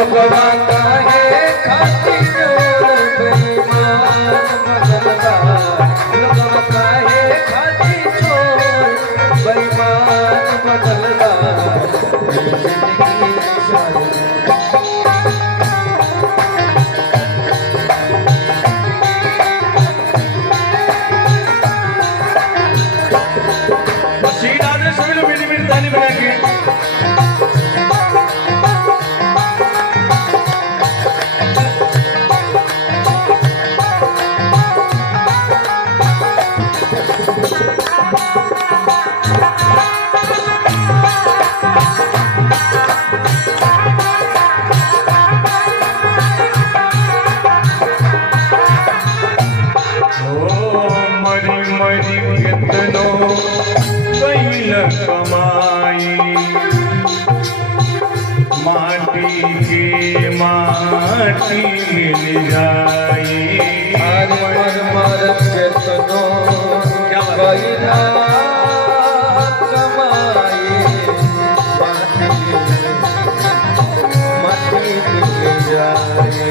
लोगवा काहे खातिर चोर बेईमान बनल बा लोगवा काहे खातिर चोर बेईमान बनल बा जिंदगी शायद कमाई माटी के माटी मिल जाई मर मर केतनो कैला कमाई माटी मिल जाए।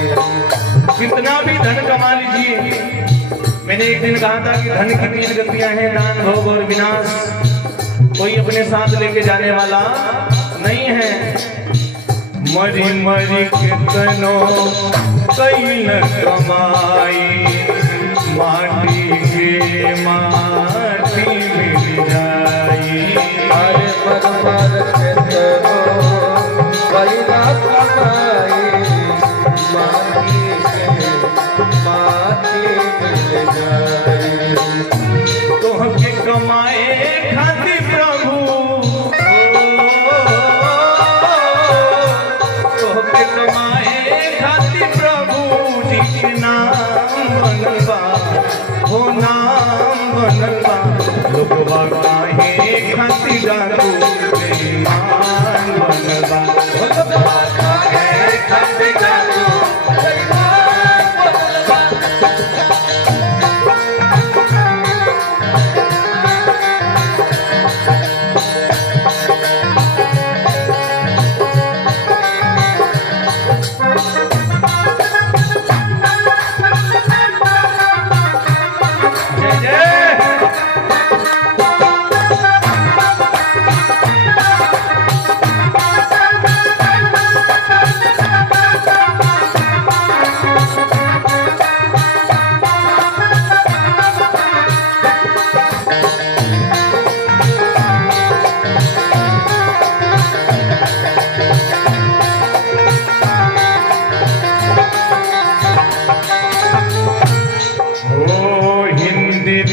कितना भी धन कमा लीजिए, मैंने एक दिन कहा था कि धन की तीन गतियां हैं, दान भोग और विनाश। कोई अपने साथ लेके जाने वाला नहीं है। मरी मरी कितनो कई न कमाई माटी के माटी मिल जाई अरे मर मर केतनो कैला कमाई माटी के माटी मिल जाए। तोहके कमाए खातिर प्रभु तोहके कमाए खातिर प्रभु जी के नाम बनल बा हो नाम बनल बा लोगवा काहे खातिर डाकू बेईमान बनल बा लोगवा काहे खातिर डाकू बेईमान बनल बा।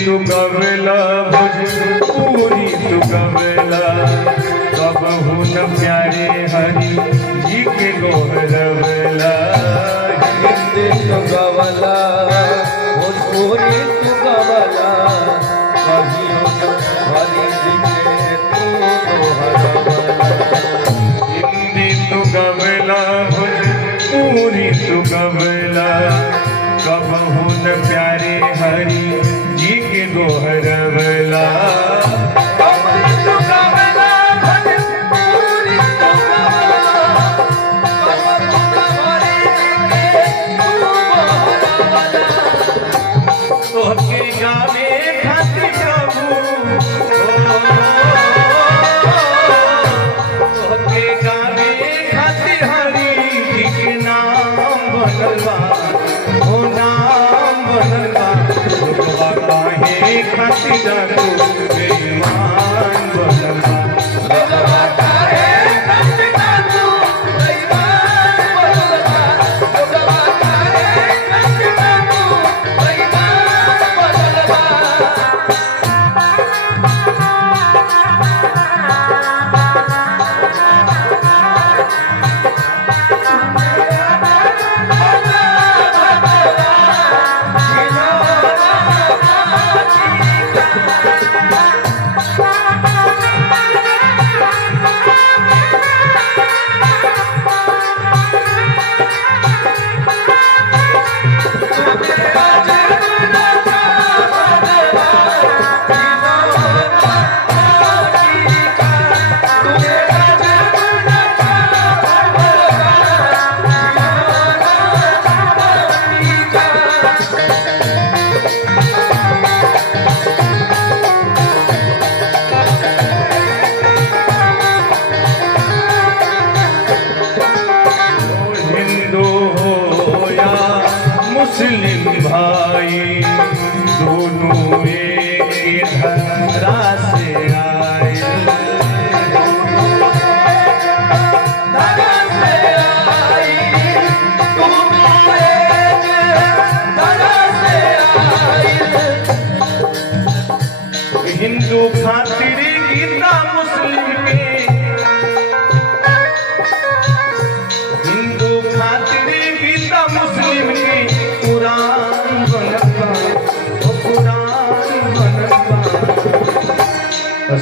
तू गवला भोजपुरी तू गवला कब हुन प्यारे हरि जी के गोहरवला हिंदी तू गवला भोजपुरी तू गवला कहियो हरि जी के तू दोहरवला। हिंदी तू गवला भोजपुरी तू गवला कब हुन प्यारे हरि जी के गोहरवला तोहके गा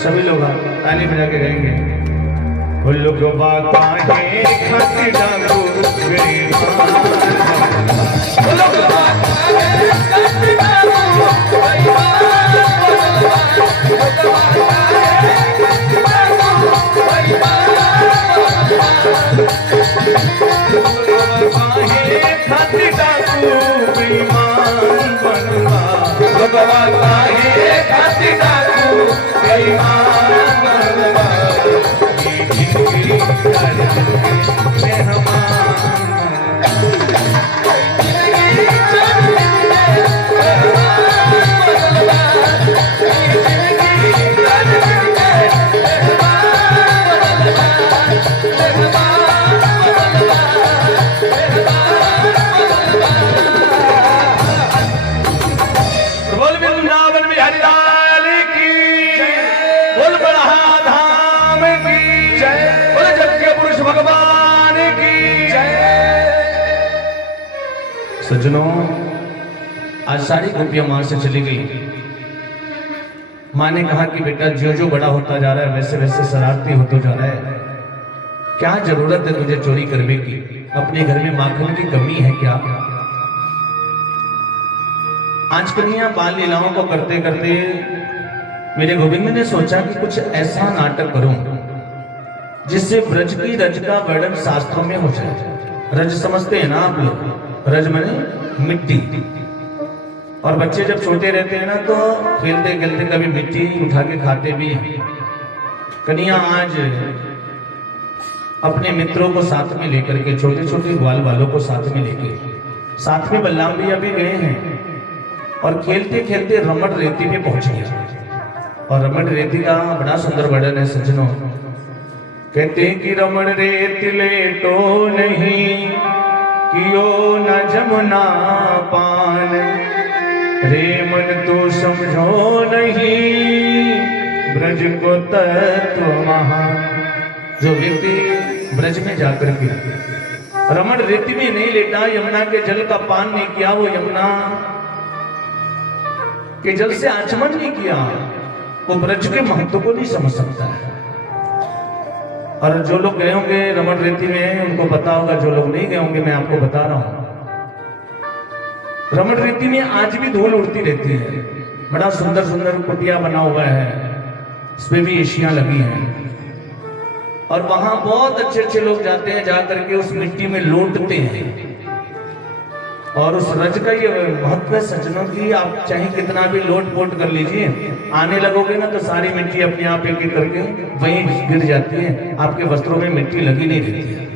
सभी लोग ताली बजा के गाएंगे। लोग काहे खातिर डाकू बेईमान, लोग काहे खातिर डाकू बेईमान बनवा, भगवान काहे खातिर डाकू बेईमान बनवा, जिंदगी सज्जनों, आज सारी गोपियां मां से चली गई। मां ने कहा कि बेटा जो जो बड़ा होता जा रहा है वैसे वैसे शरारती होता जा रहा है, क्या जरूरत है तुझे चोरी करने की? अपने घर में माखन की कमी है क्या? आज कन्हैया बाल लीलाओं को करते करते मेरे गोविंद ने सोचा कि कुछ ऐसा नाटक करूं जिससे ब्रज की रज का वर्णन शास्त्रों में हो जाए। रज समझते हैं ना आप लोग? रज माने मिट्टी। और बच्चे जब छोटे रहते हैं ना तो खेलते खेलते कभी मिट्टी उठा के खाते भी हैं। कन्हैया आज अपने मित्रों को साथ में लेकर के, छोटे छोटे ग्वाल वालों को साथ में लेके, साथ में बलराम भैया भी गए हैं और खेलते खेलते रमण रेती में पहुंच गया। और रमण रेती का बड़ा सुंदर वर्णन है सज्जनों। कहते कि रमण रेत लेटो नहीं कियो न जमुना पान, रे मन तो समझो नहीं ब्रज को तत्व महान। जो व्यक्ति ब्रज में जाकर के रमण रेती में नहीं लेटा, यमुना के जल का पान नहीं किया, वो यमुना के जल से आचमन नहीं किया, वो ब्रज के महत्व को नहीं समझ सकता है। और जो लोग गए होंगे रमण रेती में उनको पता होगा, जो लोग नहीं गए होंगे मैं आपको बता रहा हूं। रमण रेती में आज भी धूल उड़ती रहती है। बड़ा सुंदर सुंदर कुटिया बना हुआ है, इसमें भी एशियां लगी हैं और वहां बहुत अच्छे अच्छे लोग जाते हैं, जाकर के उस मिट्टी में लौटते हैं। और उस रज का ये महत्व है सज्जनों की, आप चाहे कितना भी लोट पोट कर लीजिए, आने लगोगे ना तो सारी मिट्टी अपने आप एक एक करके वहीं गिर जाती है, आपके वस्त्रों में मिट्टी लगी नहीं रहती है।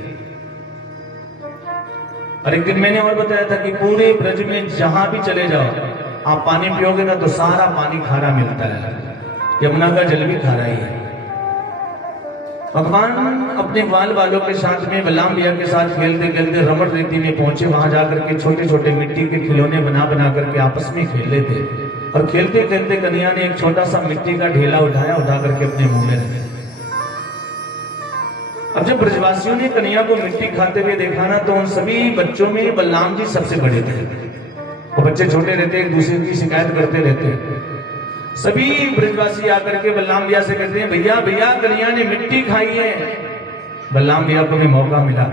और एक दिन मैंने और बताया था कि पूरे ब्रज में जहां भी चले जाओ, आप पानी पियोगे ना तो सारा पानी खारा मिलता है। यमुना का जल भी खारा ही है। भगवान अपने ग्वाल वालों के साथ में बलराम भैया के साथ खेलते खेलते रमण रेती में पहुंचे। वहां जाकर के छोटे छोटे मिट्टी के खिलौने बना बना करके आपस में खेल रहे थे। और खेलते खेलते कन्हैया ने एक छोटा सा मिट्टी का ढेला उठाया, उठा करके अपने मुंह में रखा। अब जब ब्रजवासियों ने कन्हैया को मिट्टी खाते हुए देखा ना तो उन सभी बच्चों में बलराम जी सबसे बड़े थे। वो बच्चे छोटे रहते, एक दूसरे की शिकायत करते रहते। सभी ब्रजवासी आकर के बलराम भैया से कहते हैं, भैया भैया कन्हैया ने मिट्टी खाई है। बलराम भैया को भी मौका मिला।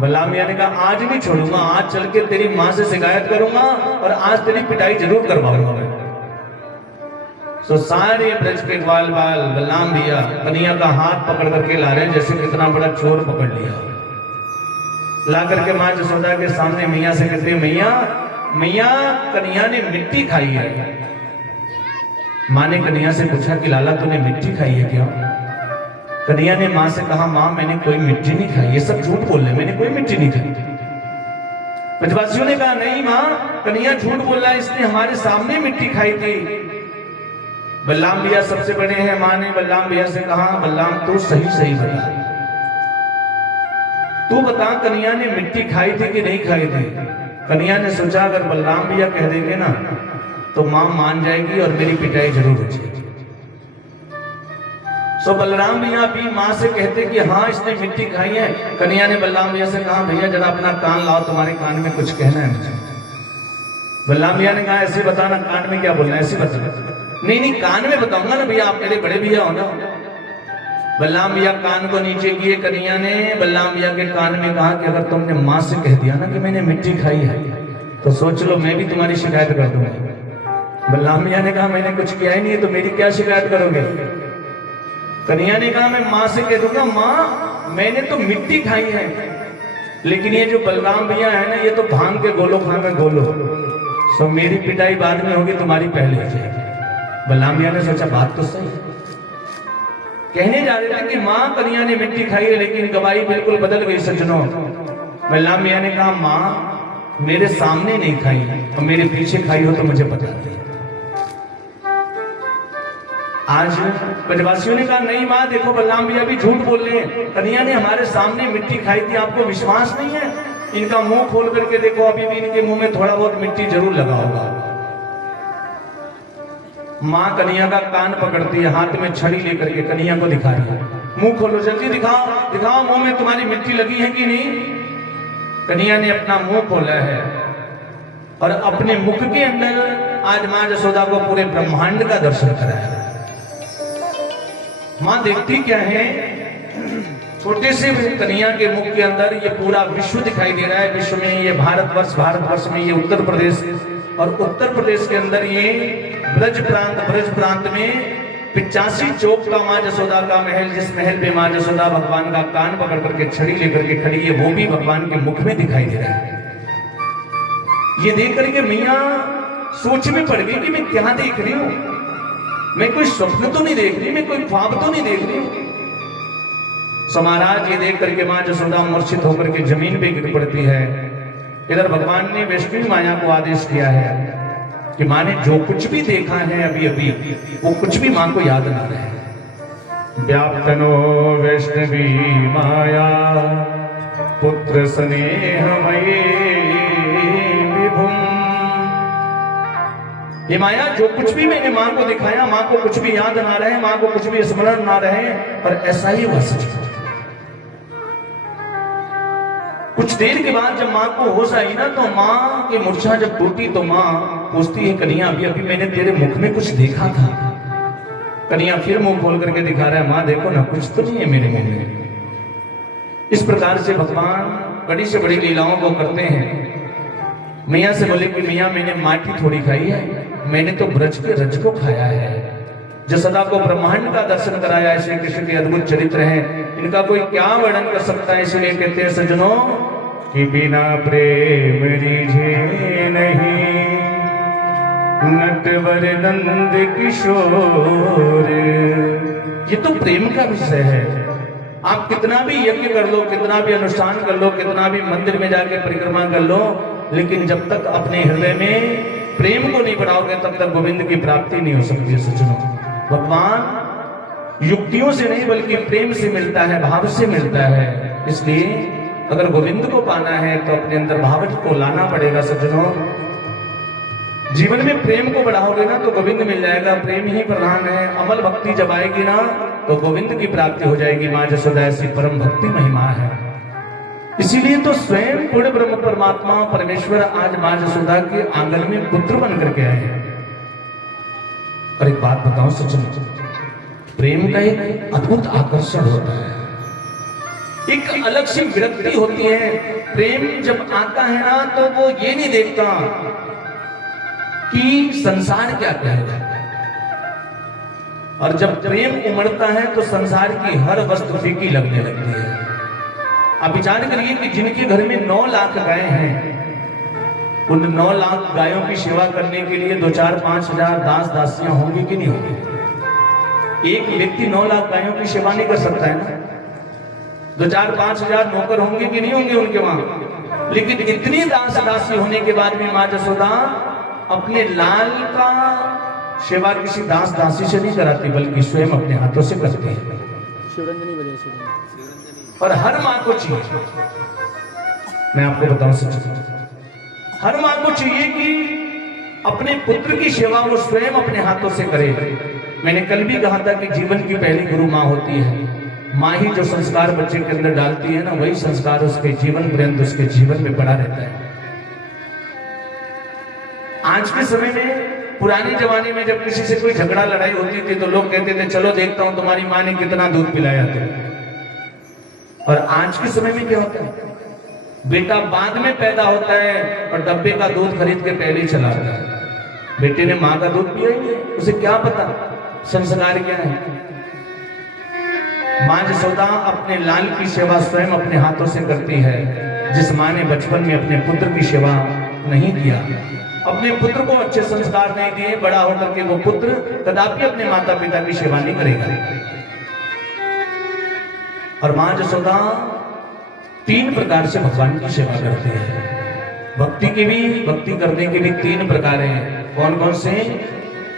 बलराम भैया ने कहा, आज नहीं छोड़ूंगा, आज चल के तेरी माँ से शिकायत करूंगा और आज तेरी पिटाई जरूर करवाऊंगा मैं। तो सारे ब्रज के ग्वाल बाल बलराम भैया कन्हैया का हाथ पकड़ करके ला रहे हैं, जैसे कितना बड़ा चोर पकड़ लिया। ला करके माँ जसोदा के सामने मैया से कहते, मैया मैया कन्हैया ने मिट्टी खाई है। माँ ने कन्हैया से पूछा कि लाला तूने मिट्टी खाई है क्या? कन्हैया ने माँ से कहा, माँ मैंने कोई मिट्टी नहीं खाई, ये सब झूठ बोल रहे, मैंने कोई मिट्टी नहीं खाई। ब्रजवासियों ने कहा, नहीं माँ कन्हैया झूठ बोल रहा है, इसने हमारे सामने मिट्टी खाई थी। बलराम भैया सबसे बड़े हैं। माँ ने बलराम भैया से कहा, बलराम तू सही सही बता, तू बता कन्हैया ने मिट्टी खाई थी कि नहीं खाई थी? कन्हैया ने सोचा अगर बलराम भैया कह देंगे ना तो मां मान जाएगी और मेरी पिटाई जरूर हो जाएगी। सो बलराम भैया भी मां से कहते कि हाँ इसने मिट्टी खाई है। कन्हैया ने बलराम भैया से कहा, भैया जरा अपना कान लाओ, तुम्हारे कान में कुछ कहना है मुझे। बलराम भैया ने कहा, ऐसे बताना कान में क्या बोलना है, ऐसे बता। नहीं नहीं, कान में बताऊंगा ना भैया, आप मेरे बड़े भैया हो ना। बलराम भैया कान को नीचे किए, कन्हैया ने बलराम भैया के कान में कहा कि अगर तुमने माँ से कह दिया ना कि मैंने मिट्टी खाई है तो सोच लो मैं भी तुम्हारी शिकायत कर दूंगा। बलराम भैया ने कहा मैंने कुछ किया ही नहीं है तो मेरी क्या शिकायत करोगे। कन्हैया ने कहा मैं माँ से कह दूंगा माँ मैंने तो मिट्टी खाई है, लेकिन ये जो बलराम भैया है ना ये तो भांग के गोलो खा में गोलो, सो मेरी पिटाई बाद में होगी, तुम्हारी पहले हो जाएगी। बलराम भैया ने सोचा बात तो सही, कहने जा रहे थे कि माँ कन्हैया ने मिट्टी खाई है, लेकिन गवाही बिल्कुल बदल गई सज्जनों। बलराम भैया ने कहा माँ मेरे सामने नहीं खाई और मेरे पीछे खाई हो तो मुझे पता नहीं। आज ब्रजवासियों ने कहा नहीं माँ देखो बलराम भैया भी झूठ बोल रहे हैं, कन्हैया ने हमारे सामने मिट्टी खाई थी, आपको विश्वास नहीं है? इनका मुंह खोल करके देखो, अभी भी इनके मुंह में थोड़ा बहुत मिट्टी जरूर लगा होगा। माँ कन्हैया का कान पकड़ती है, हाथ में छड़ी लेकर के कन्हैया को दिखा रही है, मुंह खोलो जल्दी दिखाओ, दिखाओ मुंह में तुम्हारी मिट्टी लगी है कि नहीं। कन्हैया ने अपना मुंह खोला है और अपने मुख के अंदर आज माँ यशोदा को पूरे ब्रह्मांड का दर्शन कराया। माँ देखती क्या है, छोटे से कन्हैया के मुख के अंदर ये पूरा विश्व दिखाई दे रहा है। विश्व में ये भारतवर्ष में ये उत्तर प्रदेश, और उत्तर प्रदेश के अंदर ये ब्रज प्रांत में 85 चौक का माँ यशोदा का महल, जिस महल पे माँ यशोदा भगवान का कान पकड़ करके छड़ी लेकर के खड़ी है, वो भी भगवान के मुख में दिखाई दे रहा है। ये देख करके मैया सोच में पड़ गई कि मैं क्या देख रही हूँ, मैं कोई स्वप्न तो नहीं देख रही, मैं कोई ख्वाब तो नहीं देख रही हूँ। सो महाराज ये देख करके माँ यशोदा मूर्छित होकर के जमीन पे गिर पड़ती है। इधर भगवान ने वैष्णवी माया को आदेश किया है कि माँ ने जो कुछ भी देखा है अभी अभी वो कुछ भी माँ को याद ना रहे। व्याप्तनो वैष्णवी माया पुत्र स्नेहमयी विभुम। ये माया जो कुछ भी मैंने माँ को दिखाया, माँ को कुछ भी याद ना रहे, माँ को कुछ भी स्मरण ना रहे, और ऐसा ही हुआ सच। कुछ देर के बाद जब माँ को होश आई ना तो माँ की मूर्छा जब टूटी तो माँ पूछती है कन्हैया अभी अभी मैंने तेरे मुख में कुछ देखा था। कन्हैया फिर मुंह खोल करके दिखा रहा है, माँ देखो ना कुछ तो नहीं है मेरे मुंह में। इस प्रकार से भगवान बड़ी से बड़ी लीलाओं को करते हैं। मैया से बोले कि मैया मैंने माटी थोड़ी खाई है, मैंने तो ब्रज के रज को खाया है। यशोदा को ब्रह्मांड का दर्शन कराया। श्री कृष्ण के अद्भुत चरित्र हैं, इनका कोई क्या वर्णन कर सकता है। इसलिए कहते हैं सज्जनों कि बिना प्रेम रीझे नहीं नटवर नंद किशोर। ये तो प्रेम का विषय है। आप कितना भी यज्ञ कर लो, कितना भी अनुष्ठान कर लो, कितना भी मंदिर में जाके परिक्रमा कर लो, लेकिन जब तक अपने हृदय में प्रेम को नहीं बढ़ाओगे तब तक गोविंद की प्राप्ति नहीं हो सकती है। सज्जनों भगवान युक्तियों से नहीं बल्कि प्रेम से मिलता है, भाव से मिलता है। इसलिए अगर गोविंद को पाना है तो अपने अंदर भाव को लाना पड़ेगा। सज्जनों जीवन में प्रेम को बढ़ाओगे ना तो गोविंद मिल जाएगा। प्रेम ही प्रधान है। अमल भक्ति जब आएगी ना तो गोविंद की प्राप्ति हो जाएगी। माँ यशोदा ऐसी परम भक्ति महिमा है। इसीलिए तो स्वयं पूर्ण ब्रह्म परमात्मा परमेश्वर आज माँ यशोदा के आंगन में पुत्र बन करके आए हैं। और एक बात बताऊं सज्जनों, प्रेम का एक अद्भुत आकर्षण होता है, एक अलग सी विरक्ति होती है। प्रेम जब आता है ना तो वो ये नहीं देखता कि संसार क्या कहेगा, और जब प्रेम उमड़ता है तो संसार की हर वस्तु फीकी लगने लगती है। आप विचार करिए कि जिनके घर में 9 लाख गाय हैं, उन 9 लाख गायों की सेवा करने के लिए 2-4-5 हजार दास दासियां होंगी कि नहीं होंगी। एक व्यक्ति 9 लाख गायों की सेवा नहीं कर सकता है ना। 2-4-5 हजार नौकर होंगे कि नहीं होंगे उनके वहां। लेकिन इतनी दास दासी होने के बाद भी माँ यशोदा अपने लाल का सेवा किसी दास दासी से नहीं कराती, बल्कि स्वयं अपने हाथों से करती है। और हर माँ को चाहिए, मैं आपको बताऊं सच, हर माँ को चाहिए कि अपने पुत्र की सेवा वो स्वयं अपने हाथों से करे। मैंने कल भी कहा था कि जीवन की पहली गुरु माँ होती है। माँ ही जो संस्कार बच्चे के अंदर डालती है ना, वही संस्कार उसके जीवन पर्यंत उसके जीवन में पड़ा रहता है। आज के समय में पुराने जमाने में जब किसी से कोई झगड़ा लड़ाई होती थी तो लोग कहते थे चलो देखता हूं तुम्हारी माँ ने कितना दूध पिलाया था। और आज के समय में क्या होता है, बेटा बाद में पैदा होता है और डब्बे का दूध खरीद के पहले ही चला आता है। बेटे ने माँ का दूध पिया ही नहीं, उसे क्या पता संस्कार क्या है। माँ जसोदा अपने लाल की सेवा स्वयं अपने हाथों से करती है। जिस माँ ने बचपन में अपने पुत्र की सेवा नहीं किया, अपने पुत्र को अच्छे संस्कार नहीं दिए, बड़ा होकर के वो पुत्र कदापि अपने माता पिता की सेवा नहीं करेगा। और माँ जसोदा 3 प्रकार से भगवान की सेवा करती है। भक्ति करने के भी 3 प्रकार हैं। कौन कौन से?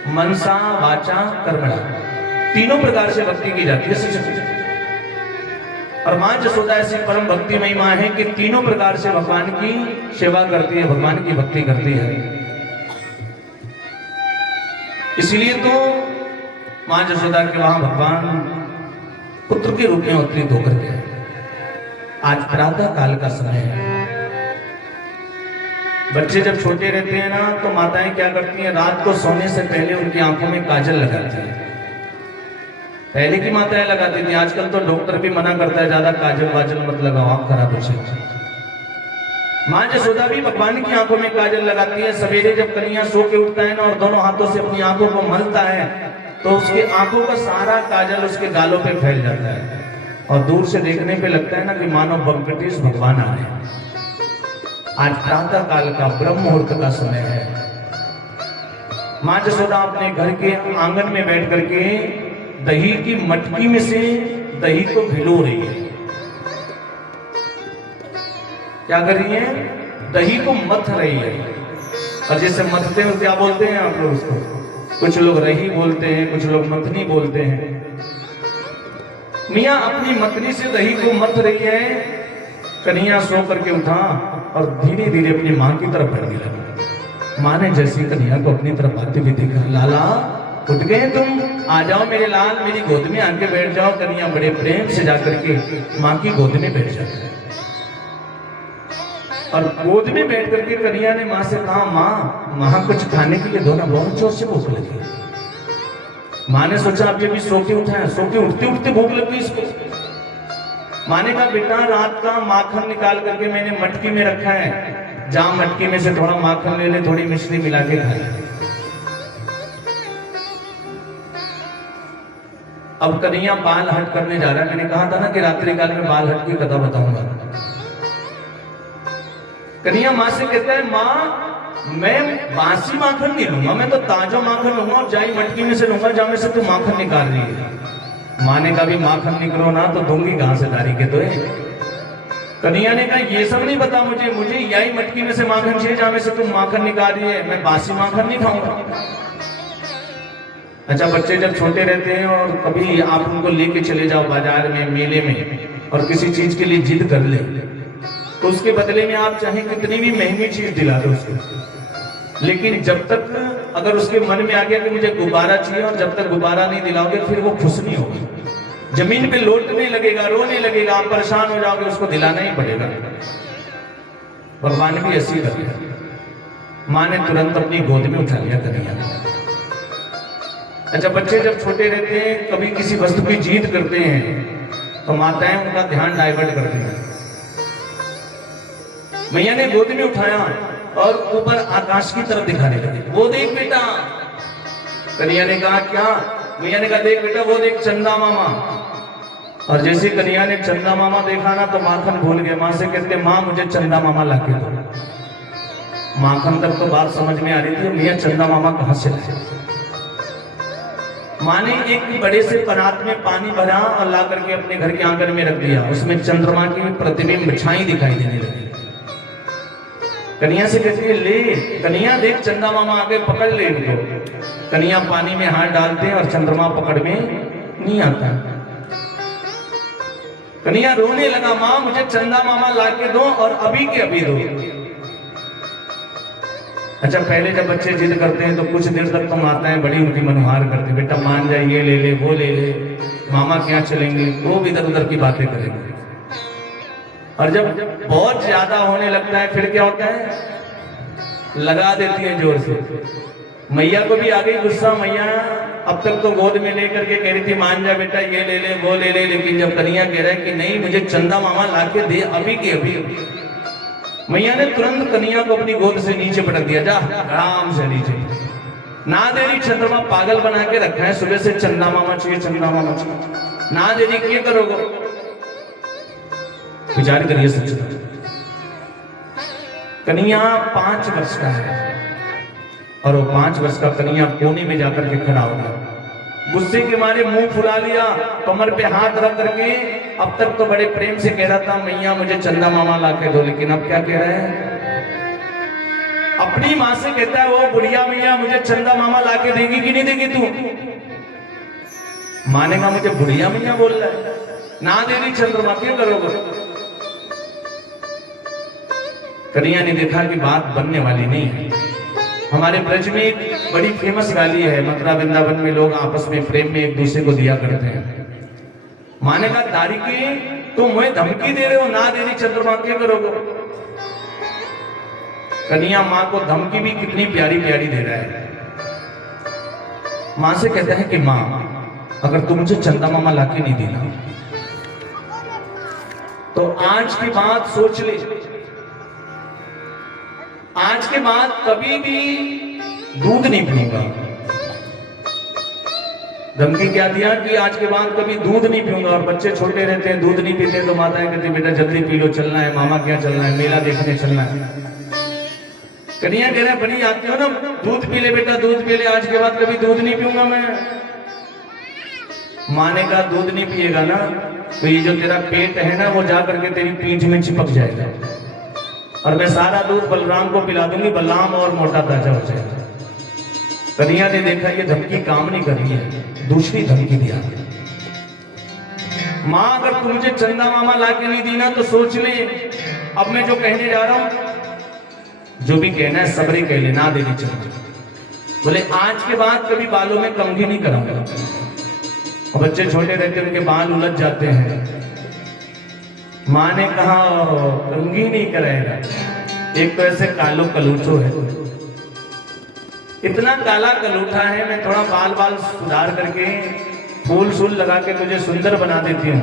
मनसा, वाचा, कर्मणा। तीनों प्रकार से भक्ति की जाती है। और माँ जसोदा ऐसी परम भक्तिमयी माँ है कि तीनों प्रकार से भगवान की सेवा करती है, भगवान की भक्ति करती है। इसलिए तो माँ जसोदा के वहां भगवान पुत्र के रूप में अवतरित होकर के। आज प्रातः काल का समय है। बच्चे जब छोटे रहते हैं ना तो माताएं क्या करती हैं, रात को सोने से पहले उनकी आंखों में काजल लगाती हैं। पहले की माताएं लगाती थी, आजकल तो डॉक्टर भी मना करता है ज्यादा काजल वाजल मत लगाओ, आंख खराब हो जाएगी। माँ जसोदा भी भगवान की आंखों में काजल लगाती है। सवेरे जब कन्हैया सो के उठता है ना और दोनों हाथों से अपनी आंखों को मलता है तो उसकी आंखों का सारा काजल उसके गालों पे फैल जाता है और दूर से देखने पे लगता है ना कि मानो वेंकटेश भगवान आए। आज प्रातः काल का ब्रह्म मुहूर्त का समय है। माँ जसोदा अपने घर के आंगन में बैठ करके दही की मटकी में से दही को भिगो रही है। क्या कर रही है? दही को मथ रही है। और जैसे मथते हैं क्या बोलते हैं आप लोग उसको? कुछ लोग रही बोलते हैं, कुछ लोग मथनी बोलते हैं। मियाँ अपनी मथनी से दही को मथ रही है। कन्हैया सो करके उठा और धीरे धीरे अपनी माँ की तरफ बढ़ने लगा। माँ ने जैसे कन्हैया को अपनी तरफ आते हुए देखा, लाला उठ गए तुम, आ जाओ मेरे लाल, मेरी गोद में आके बैठ जाओ। कन्हैया बड़े प्रेम से जाकर के माँ की गोद में बैठ जाता है और गोद में बैठ करके कन्हैया ने माँ से कहा, माँ कुछ खाने के लिए दो ना, बहुत जोर से भूख लगी। माँ ने सोचा अब ये भी सो के उठा है, सो के उठते उठते भूख लगी इसको। माँ ने कहा, बेटा रात का माखन निकाल करके मैंने मटकी में रखा है, जा मटकी में से थोड़ा माखन ले ले, थोड़ी मिश्री मिला के खा ले। अब कन्हैया बाल हट करने जा रहा है। मैंने कहा था ना कि रात्रि काल में बाल हट की कथा बताऊंगा। कन्हैया माँ से कहता है, माँ मैं बासी माखन नहीं लूंगा, मैं तो ताजा माखन लूंगा और जाई मटकी में से लूंगा जहां में से तू माखन निकाल रही है। माँ ने कहा, भी माखन निकलो ना तो दूंगी कहां से दारी के तो। कन्हैया ने कहा, ये सब नहीं पता मुझे यही मटकी में से माखन चाहिए जहां में से तुम माखन निकाल रही है, मैं बासी माखन नहीं खाऊंगा। अच्छा, बच्चे जब छोटे रहते हैं और कभी आप उनको लेके चले जाओ बाजार में, मेले में, और किसी चीज के लिए जिद कर ले तो उसके बदले में आप चाहे कितनी भी महंगी चीज दिला दो उसको, लेकिन जब तक अगर उसके मन में आ गया कि मुझे गुब्बारा चाहिए और जब तक गुब्बारा नहीं दिलाओगे फिर वो खुश नहीं होगा, जमीन पे लौटने लगेगा, रोने लगेगा, आप परेशान हो जाओगे, उसको दिलाना ही पड़ेगा। भगवान भी ऐसी कर दिया। माँ ने तुरंत अपनी गोद में उठा लिया कन्हैया। अच्छा, बच्चे जब छोटे रहते हैं कभी किसी वस्तु की जीद करते हैं तो माताएं उनका ध्यान डाइवर्ट करती हैं। मैया ने गोद में उठाया और ऊपर आकाश की तरफ दिखाने लगे, वो देख बेटा। कन्हैया ने कहा, क्या? मैया ने कहा, देख बेटा वो देख चंदा मामा। और जैसे कन्हैया ने चंदा मामा देखा ना तो माखन भूल गए। माँ से कहते, माँ मुझे चंदा मामा लाके दो। माखन तक तो बात समझ में आ रही थी, मैया चंदा मामा कहां से लाए? माँ ने एक बड़े से परात में पानी भरा और ला करके अपने घर के आंगन में रख दिया। उसमें चंद्रमा की प्रतिबिंब छाई दिखाई देने लगी। कन्हैया से कहती है, ले कन्हैया देख चंदा मामा आगे, पकड़ ले इनको। कन्हैया पानी में हाथ डालते हैं और चंद्रमा पकड़ में नहीं आता। कन्हैया रोने लगा, माँ मुझे चंदा मामा लाके दो और अभी के अभी दो। अच्छा, पहले जब बच्चे जिद करते हैं तो कुछ देर तक तो माताएं बड़ी उनकी मनोहार करती, बेटा मान जाए, ये ले ले, वो ले ले, मामा क्या चलेंगे, वो भी इधर उधर की बातें करेंगे। और जब बहुत ज्यादा होने लगता है फिर क्या होता है? लगा देती है जोर से। मैया को भी आ गई गुस्सा। मैया अब तक तो गोद में लेकर के कह रही थी मान जा बेटा, ये ले ले वो ले ले, लेकिन जब कन्हैया कह रहा है कि नहीं मुझे चंदा मामा लाके दे अभी के अभी, मैया ने तुरंत कन्हैया को अपनी गोद से नीचे पटक दिया, जा आराम से नीचे। ना दे रही चंद्रमा पागल बना के रखा है, सुबह से चंदा मामा चाहिए चंदा मामा चाहिए, ना दे रही क्या करोगे? विचार करिए सच। कन्हैया 5 वर्ष का है और वो 5 वर्ष का कन्हैया कोने में जाकर के खड़ा हो गया। गुस्से के मारे मुंह फुला लिया, कमर पे हाथ रख करके अब तक तो बड़े प्रेम से कह रहा था मैया मुझे चंदा मामा ला के दो, लेकिन अब क्या कह रहा है? अपनी माँ से कहता है वो बुढ़िया मैया मुझे चंदा मामा ला के देगी कि नहीं देगी तू? मानेगा मुझे बुढ़िया मैया बोल रहा है, ना दे रही चंद्रमा, क्या करोगे? कन्हैया ने देखा कि बात बनने वाली नहीं है। हमारे ब्रज में एक बड़ी फेमस गाली है, मथुरा वृंदावन में लोग आपस में प्रेम में एक दूसरे को दिया करते हैं। माने का तारी के तुम मुझे धमकी दे रहे हो, ना दे रही चंद्रमा, क्या करोगे? कन्हैया माँ को धमकी भी कितनी प्यारी प्यारी दे रहा है। माँ से कहता है कि माँ अगर तुम मुझे चंदा मामा लाके नहीं देना तो आज की बात सोच ले, आज के बाद कभी भी दूध नहीं पीऊंगा। धमकी क्या दिया कि आज के बाद कभी दूध नहीं पीऊंगा। और बच्चे छोटे रहते हैं, दूध नहीं पीते तो माताएं कहती बेटा जल्दी पी लो, चलना है मामा क्या चलना है, मेला देखने चलना है। कन्हैया कह रहे बड़ी आती हो ना, दूध पी ले बेटा दूध पी ले, आज के बाद कभी दूध नहीं पीऊंगा मैं। माने का दूध नहीं पिएगा ना तो ये जो तेरा पेट है ना वो जाकर के तेरी पीठ में चिपक जाएगा और मैं सारा दूध बलराम को पिला दूंगी, बलराम और मोटा ताजा हो जाएगा। कन्हैया ने देखा ये धमकी काम नहीं कर रही है, दूसरी धमकी दिया, माँ अगर तू मुझे चंदा मामा लाके नहीं दी ना तो सोच ले अब मैं जो कहने जा रहा हूं, जो भी कहना है सबरे कह ले, ना देनी चाहिए। बोले आज के बाद कभी बालों में कंघी नहीं कराऊंगा। और बच्चे छोटे रहते उनके बाल उलझ जाते हैं। माँ ने कहा कंघी नहीं कराएगा, एक तो ऐसे कालो कलूठो है, इतना काला कलूठा है, मैं थोड़ा बाल बाल सुधार करके फूल शूल लगा के तुझे सुंदर बना देती हूँ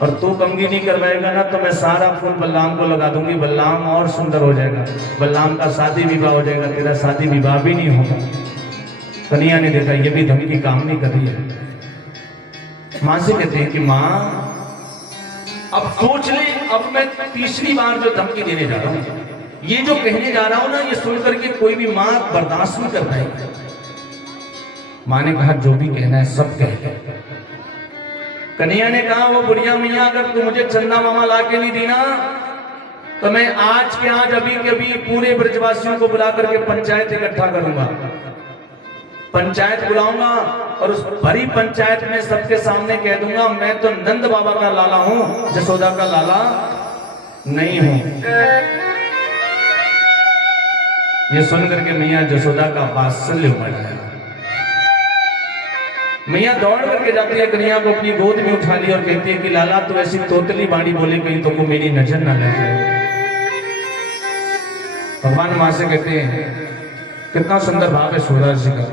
और तू कंघी नहीं करवाएगा ना तो मैं सारा फूल बलराम को लगा दूंगी, बलराम और सुंदर हो जाएगा, बलराम का शादी विवाह हो जाएगा, तेरा शादी विवाह भी नहीं होगा। कन्हैया ने देखा ये भी धमकी काम नहीं कर रही है। माँ से कहते हैं कि माँ अब सोच ले, अब मैं तीसरी बार जो धमकी देने जा रहा हूँ, ये जो कहने जा रहा हूं ना ये सुन करके कोई भी माँ बर्दाश्त नहीं कर पाएगी। माँ ने कहा जो भी कहना है सब कह। कन्हैया ने कहा वो बुढ़िया मैया अगर तू मुझे चंदा मामा लाके नहीं दी ना तो मैं आज के आज अभी के अभी पूरे ब्रजवासियों को बुला करके पंचायत इकट्ठा करूंगा, पंचायत बुलाऊंगा और उस भरी पंचायत में सबके सामने कह दूंगा मैं तो नंद बाबा का लाला हूं, जसोदा का लाला नहीं हूं। ये सुन करके मैया जसोदा का वात्सल्य बढ़ाया। मैया दौड़ करके जाती है, कन्हैया को अपनी गोद में उठा ली और कहती है कि लाला तो ऐसी तोतली बाणी बोले कहीं तो को मेरी नजर ना लग जाए। भगवान मां से कहते हैं, कितना सुंदर भाव है सूरज जी का।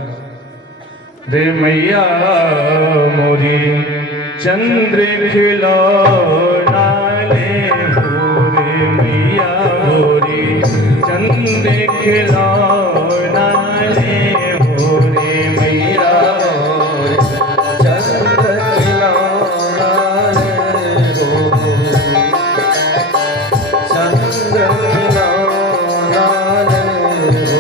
रे मैया मोरी चंद्र खिलौना ले हो, रे मैया मोरी चंद्र खिलौना ले हो, रे मैया चंद्र खिलौना ले हो, चंद्र खिलौना ले हो।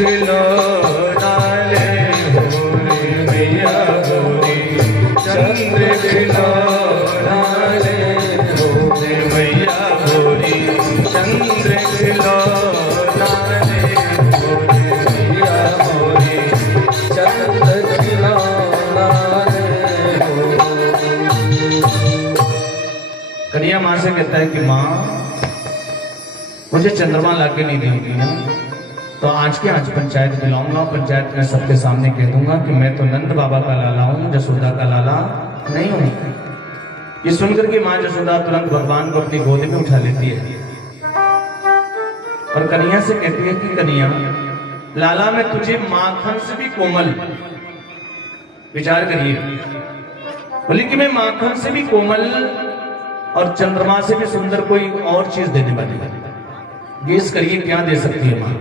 खिलौना ले होरी मैया होरी चंद्र खिलौना ले होरी मैया होरी चंद्र खिलौना ले होरी मैया होरी चंद्र खिलौना ले होरी। कन्हैया माँ से कहता है कि माँ मुझे चंद्रमा लाके नहीं देगी ना, तो आज के आज पंचायत बुलाऊंगा, पंचायत में सबके सामने कह दूंगा कि मैं तो नंद बाबा का लाला हूँ, जसोदा का लाला नहीं हूँ। ये सुनकर के माँ जसोदा तुरंत भगवान को अपनी गोद में उठा लेती है और कन्हैया से कहती है कि कन्हैया लाला मैं तुझे माखन से भी कोमल, विचार करिए, बोली कि मैं माखन से भी कोमल और चंद्रमा से भी सुंदर कोई और चीज देने वाली है। गेस करिए क्या दे सकती है माँ?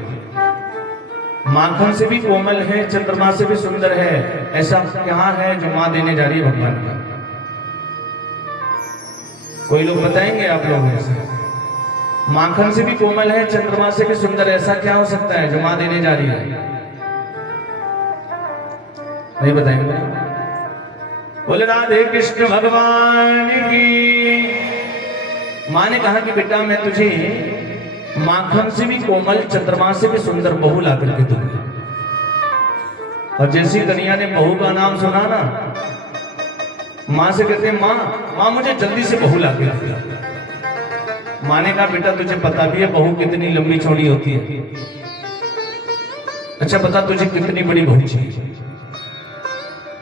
माखन से भी कोमल है, चंद्रमा से भी सुंदर है, ऐसा क्या है जो माँ देने जा रही है भगवान का? कोई लोग बताएंगे आप लोगों से? माखन से भी कोमल है, चंद्रमा से भी सुंदर, ऐसा क्या हो सकता है जो माँ देने जा रही है? नहीं बताएंगे? बोले राधे कृष्ण भगवान की। माँ ने कहा कि बेटा मैं तुझे माखन से भी कोमल, चंद्रमा से भी सुंदर बहू ला करके दूंगी। और जैसी कन्हैया ने बहू का नाम सुना ना, माँ से कहते हैं माँ मुझे जल्दी से बहू ला के दो। माँ ने कहा बेटा तुझे पता भी है बहू कितनी लंबी चौड़ी होती है? अच्छा बता तुझे कितनी बड़ी बहू चाहिए?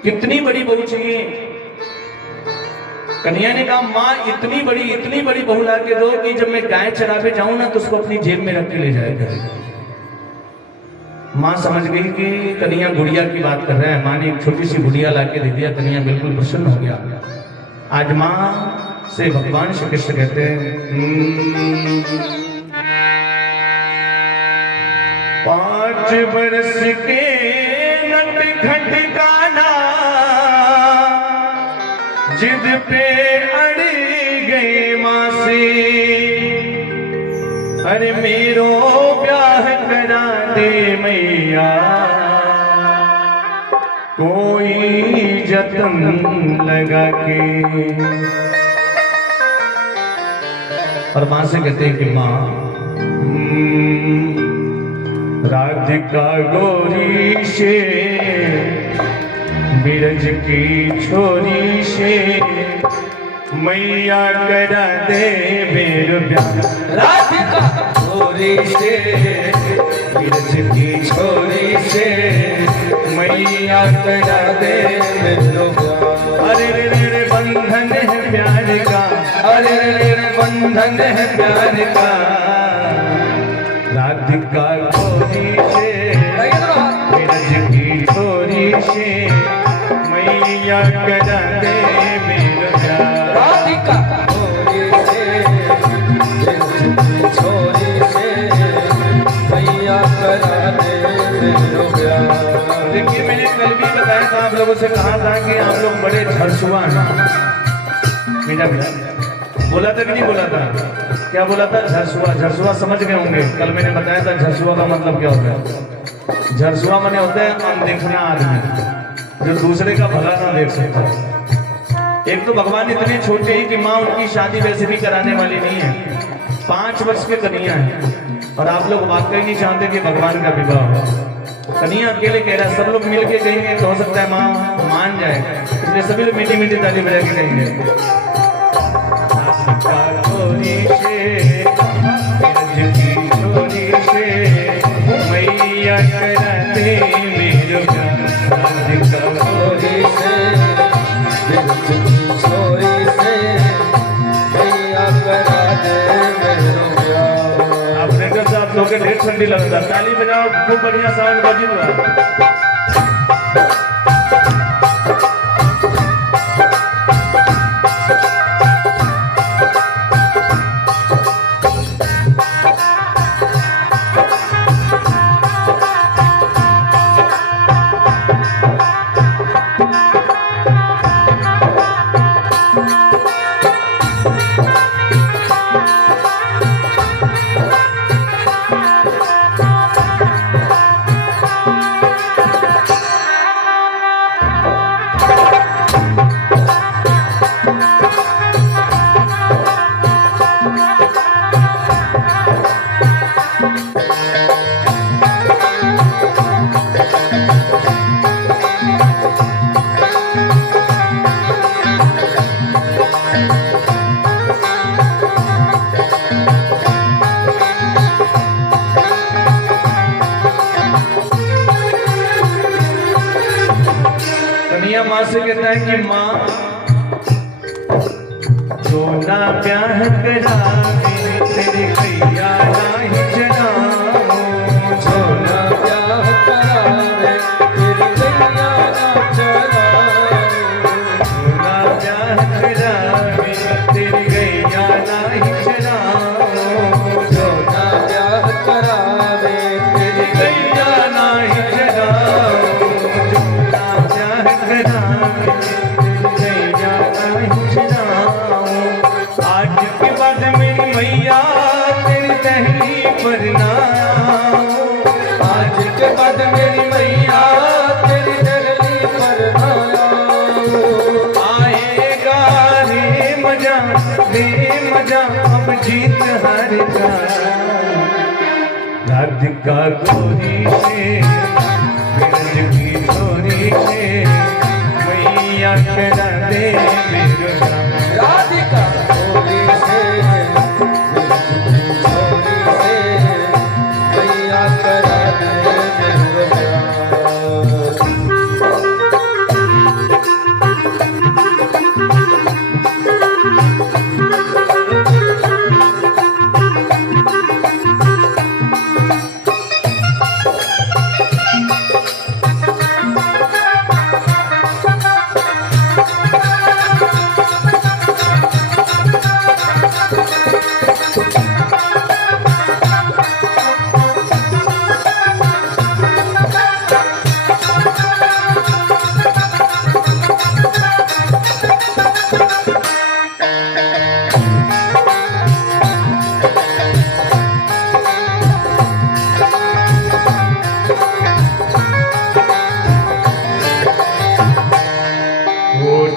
कितनी बड़ी बहू चाहिए? कन्हैया ने कहा माँ इतनी बड़ी बहू ला के दो कि जब मैं गाय चरावे जाऊं ना तो उसको अपनी जेब में रख के ले जाएगा। माँ समझ गई कि कन्हैया गुड़िया की बात कर रहा है। माँ ने एक छोटी सी गुड़िया ला के दे दिया। कन्हैया बिल्कुल प्रसन्न हो गया। आज माँ से भगवान श्री कृष्ण कहते हैं 5 बरस के नटखट गाना जिद पे अड़ गए माँ से, अरे मेरो ब्याह करा दे मैया, कोई जतन लगा के। और माँ से कहते हैं कि माँ राधिका गोरी से बिरज की छोरी से मैया करा दे मेरे ब्याह। राधिका गोरी से बिरज की छोरी से मैया करा दे मेरे ब्याह। अरे रे बंधन है प्यार का, अरे रे बंधन है प्यार का। राधिका गोरी से बिरज की छोरी से मैया करा दे मेरे ब्याह। राधिका गोरी से बिरज की छोरी से मैया करा दे मेरे ब्याह। देखिए मैंने कल भी बताया था, आप लोगों से कहा था कि आप लोग बड़े झरसुआ हैं। मीठा बोला था कि नहीं बोला था? क्या बोला था? झरसुआ। झरसुआ समझ गए होंगे। कल मैंने बताया था झरसुआ का मतलब क्या होता है। झरसुआ माने होता है अनदेखना आदमी, जो दूसरे का भला ना देख सकता। एक तो भगवान इतने छोटे हैं कि माँ उनकी शादी वैसे भी कराने वाली नहीं है। 5 वर्ष के कन्हैया है और आप लोग वाकई नहीं चाहते कि भगवान का विवाह हो। कन्हैया अकेले कह रहा है, सब लोग मिल के कहेंगे तो हो सकता है माँ मान जाए, इसलिए सभी लोग मीठी मीठी ताली बजा के कहेंगे मैया करा दे मेरे छोरी से बिरज की छोरी से मैया करा दे मेरे ब्याह। आपने कहा साहब लोग ढेर ठंडी लगता, ताली बजाओ खूब बढ़िया साउंड बजी हुआ। कन्हैया माँ से कहता है कि माँ सोना ब्याह करावे तेरी कैया नाही चराओ, सोना ब्याह करावे तेरी कैया ना चराओ, सोना ब्याह करावे तेरी कैया नाही चराओ, सोना ब्याह करावे तेरी कैया नाही चराओ, सोना ब्याह करावे तेरी कैया नाही चराओ। आज के बाद मेरी मैया तेरी दहली पर ना आओ, आज के बाद मेरी मैया तेरी दहली पर ना आओ, आएगा रे मजा अब जीत हार जा। राधिका गोरी से ब्रज की छोरी से मैया करा दे मेरो जान। राधिका गोरी से छोरी से मैया करा दे मेरो प्यार।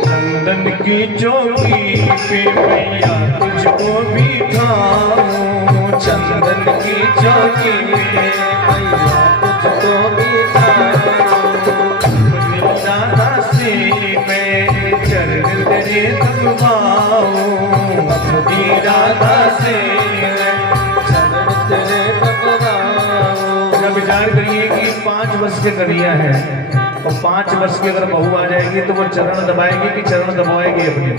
चंदन की चौकी पे मैया तुझको बिठाऊं, चंदन की चौकी पे मैया तुझको बिठाऊं, अपनी राधा से मैं चरण तेरे दबाऊं, अपनी राधा से मैं चरण तेरे दबाऊं। जब विचार करिए कि 5 वर्ष के कन्हैया है और 5 वर्ष की अगर बहू आ जाएगी तो वो चरण दबाएगी कि चरण दबाएगी अपने।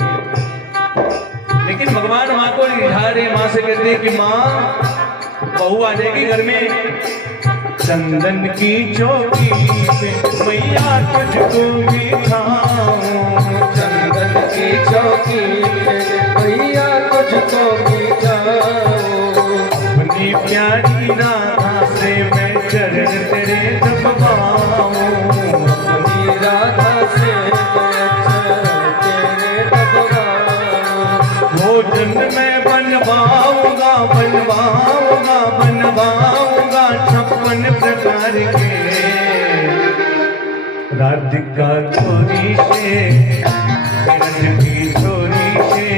लेकिन भगवान माँ को रिझारे, माँ से कहते हैं कि माँ बहू आ जाएगी घर में। चंदन की चौकी पे मैया तुझको बिठाऊं, चंदन की चौकी पे मैया तुझको बिठाऊं, अपनी प्यारी राधा से मैं चरण तेरे दबाऊं, अपनी राधा से मैं चरण तेरे दबाऊं। भोजन में बनवाऊंगा 56 प्रकार के। राधिका गोरी से ब्रज की छोरी से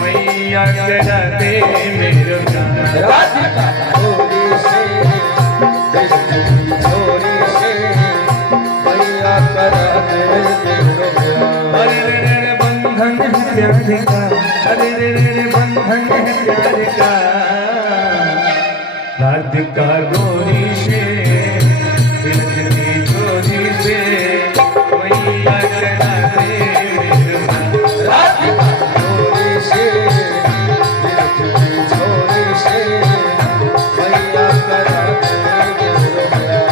मैया करा दे मेरो जान। राधिका गोरी से ब्रज की छोरी से मैया करा दे मेरो प्यार। अरे रे रे बंधन है प्यार का, अरे रे रे बंधन है प्यार का। राधिका गोरी से ब्रज की छोरी से मैया करा दे मेरो जान। राधिका गोरी से ब्रज की छोरी से मैया करा दे मेरो प्यार।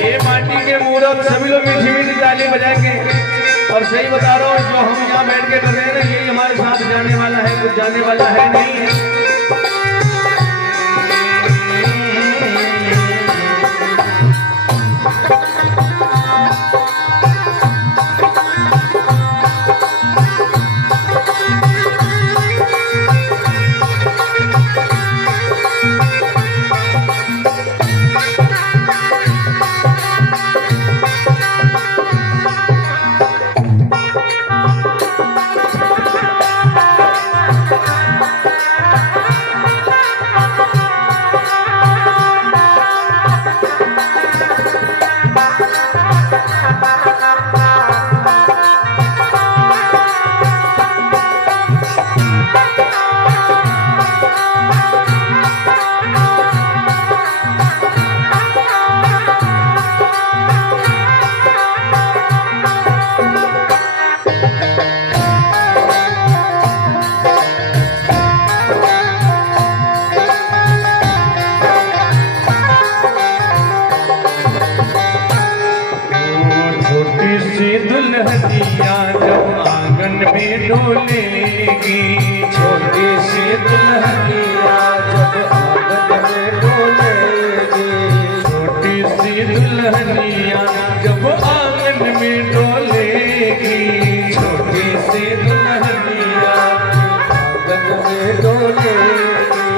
ये माटी के मूरत सभी लोग मीठी मीठी ताली बजाएंगे। और सही बता रहा हूँ, जो हम यहाँ बैठ के कर रहे हैं ना, ये हमारे साथ जाने वाला है, कुछ जाने वाला है नहीं। सी दुल्हनिया जब आंगन में डोलेगी, छोटी सी दुल्हनिया जब आंगन में डोलेगी, छोटी सी दुल्हनिया जब आंगन में डोलेगी, छोटी सी दुल्हनिया आंगन में डोलेगी।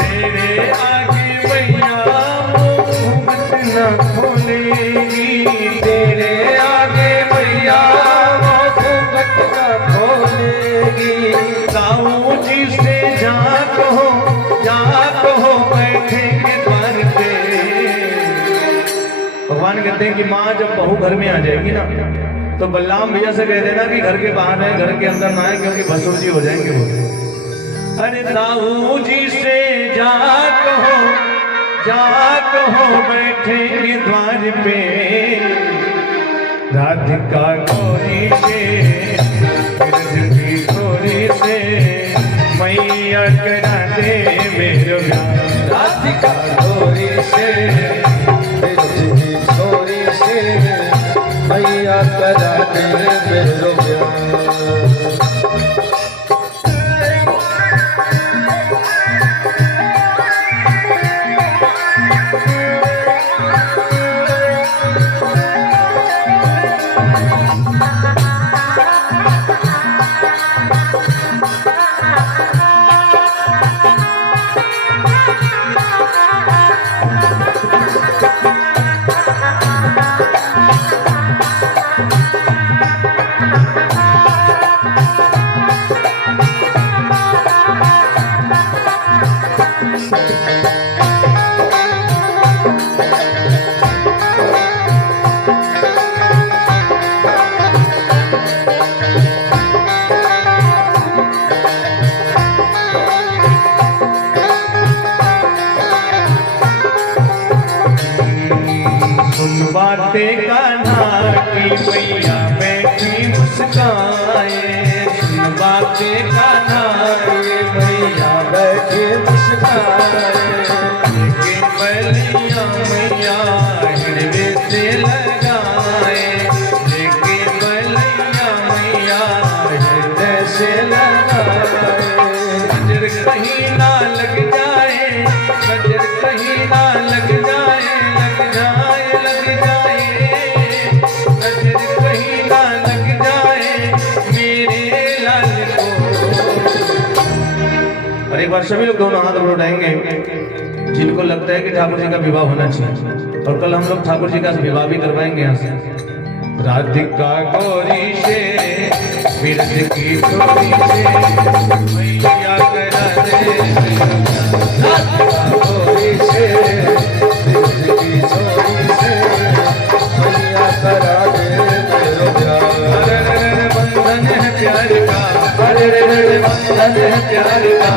तेरे आगे भैया वो घूंघट न खोलेगी, तेरे आगे भैया वो घूंघट न खोलेगी। ताऊ जी से जा कहो बैठेंगे द्वार पे। भगवान कहते हैं कि माँ जब बहू घर में आ जाएगी ना, तो बलराम भैया से कह देना कि घर के बाहर है, घर के अंदर ना आए, क्योंकि भसुर जी हो जाएंगे वो। अरे ताऊ जी से जा कहो बैठेंगे द्वार पे, राधिका गौरी से ब्रज की गौरी से मैया करा दे मेरो प्यार। राधिका गौरी से ब्रज की छोरी से मैया करा दे मेरो प्यार। बातें कान्हा की मैया बैठी मुस्काए, सुन बातें कान्हा ये मैया बैठे मुस्काए, लेके बलिया मैया हृदय से लगाए, लेके बलिया मैया हृदय से लगाए। नजर कहीं ना लग जाए, नजर कहीं ना लग जाए, लग जाए नजर कहीं ना लग जाए मेरे लाल को। और एक बार सभी लोग दोनों हाथ उठाएंगे जिनको लगता है कि ठाकुर जी का विवाह होना चाहिए, और कल हम लोग ठाकुर जी का विवाह भी करवाएंगे यहाँ से। राधिका गौरी से ब्रज की छोरी से मैया करा दे, राधिका गौरी से ब्रज की छोरी से मैया करा दे मेरो प्यार। बंधन है प्यार का, अरे बंधन है प्यार का।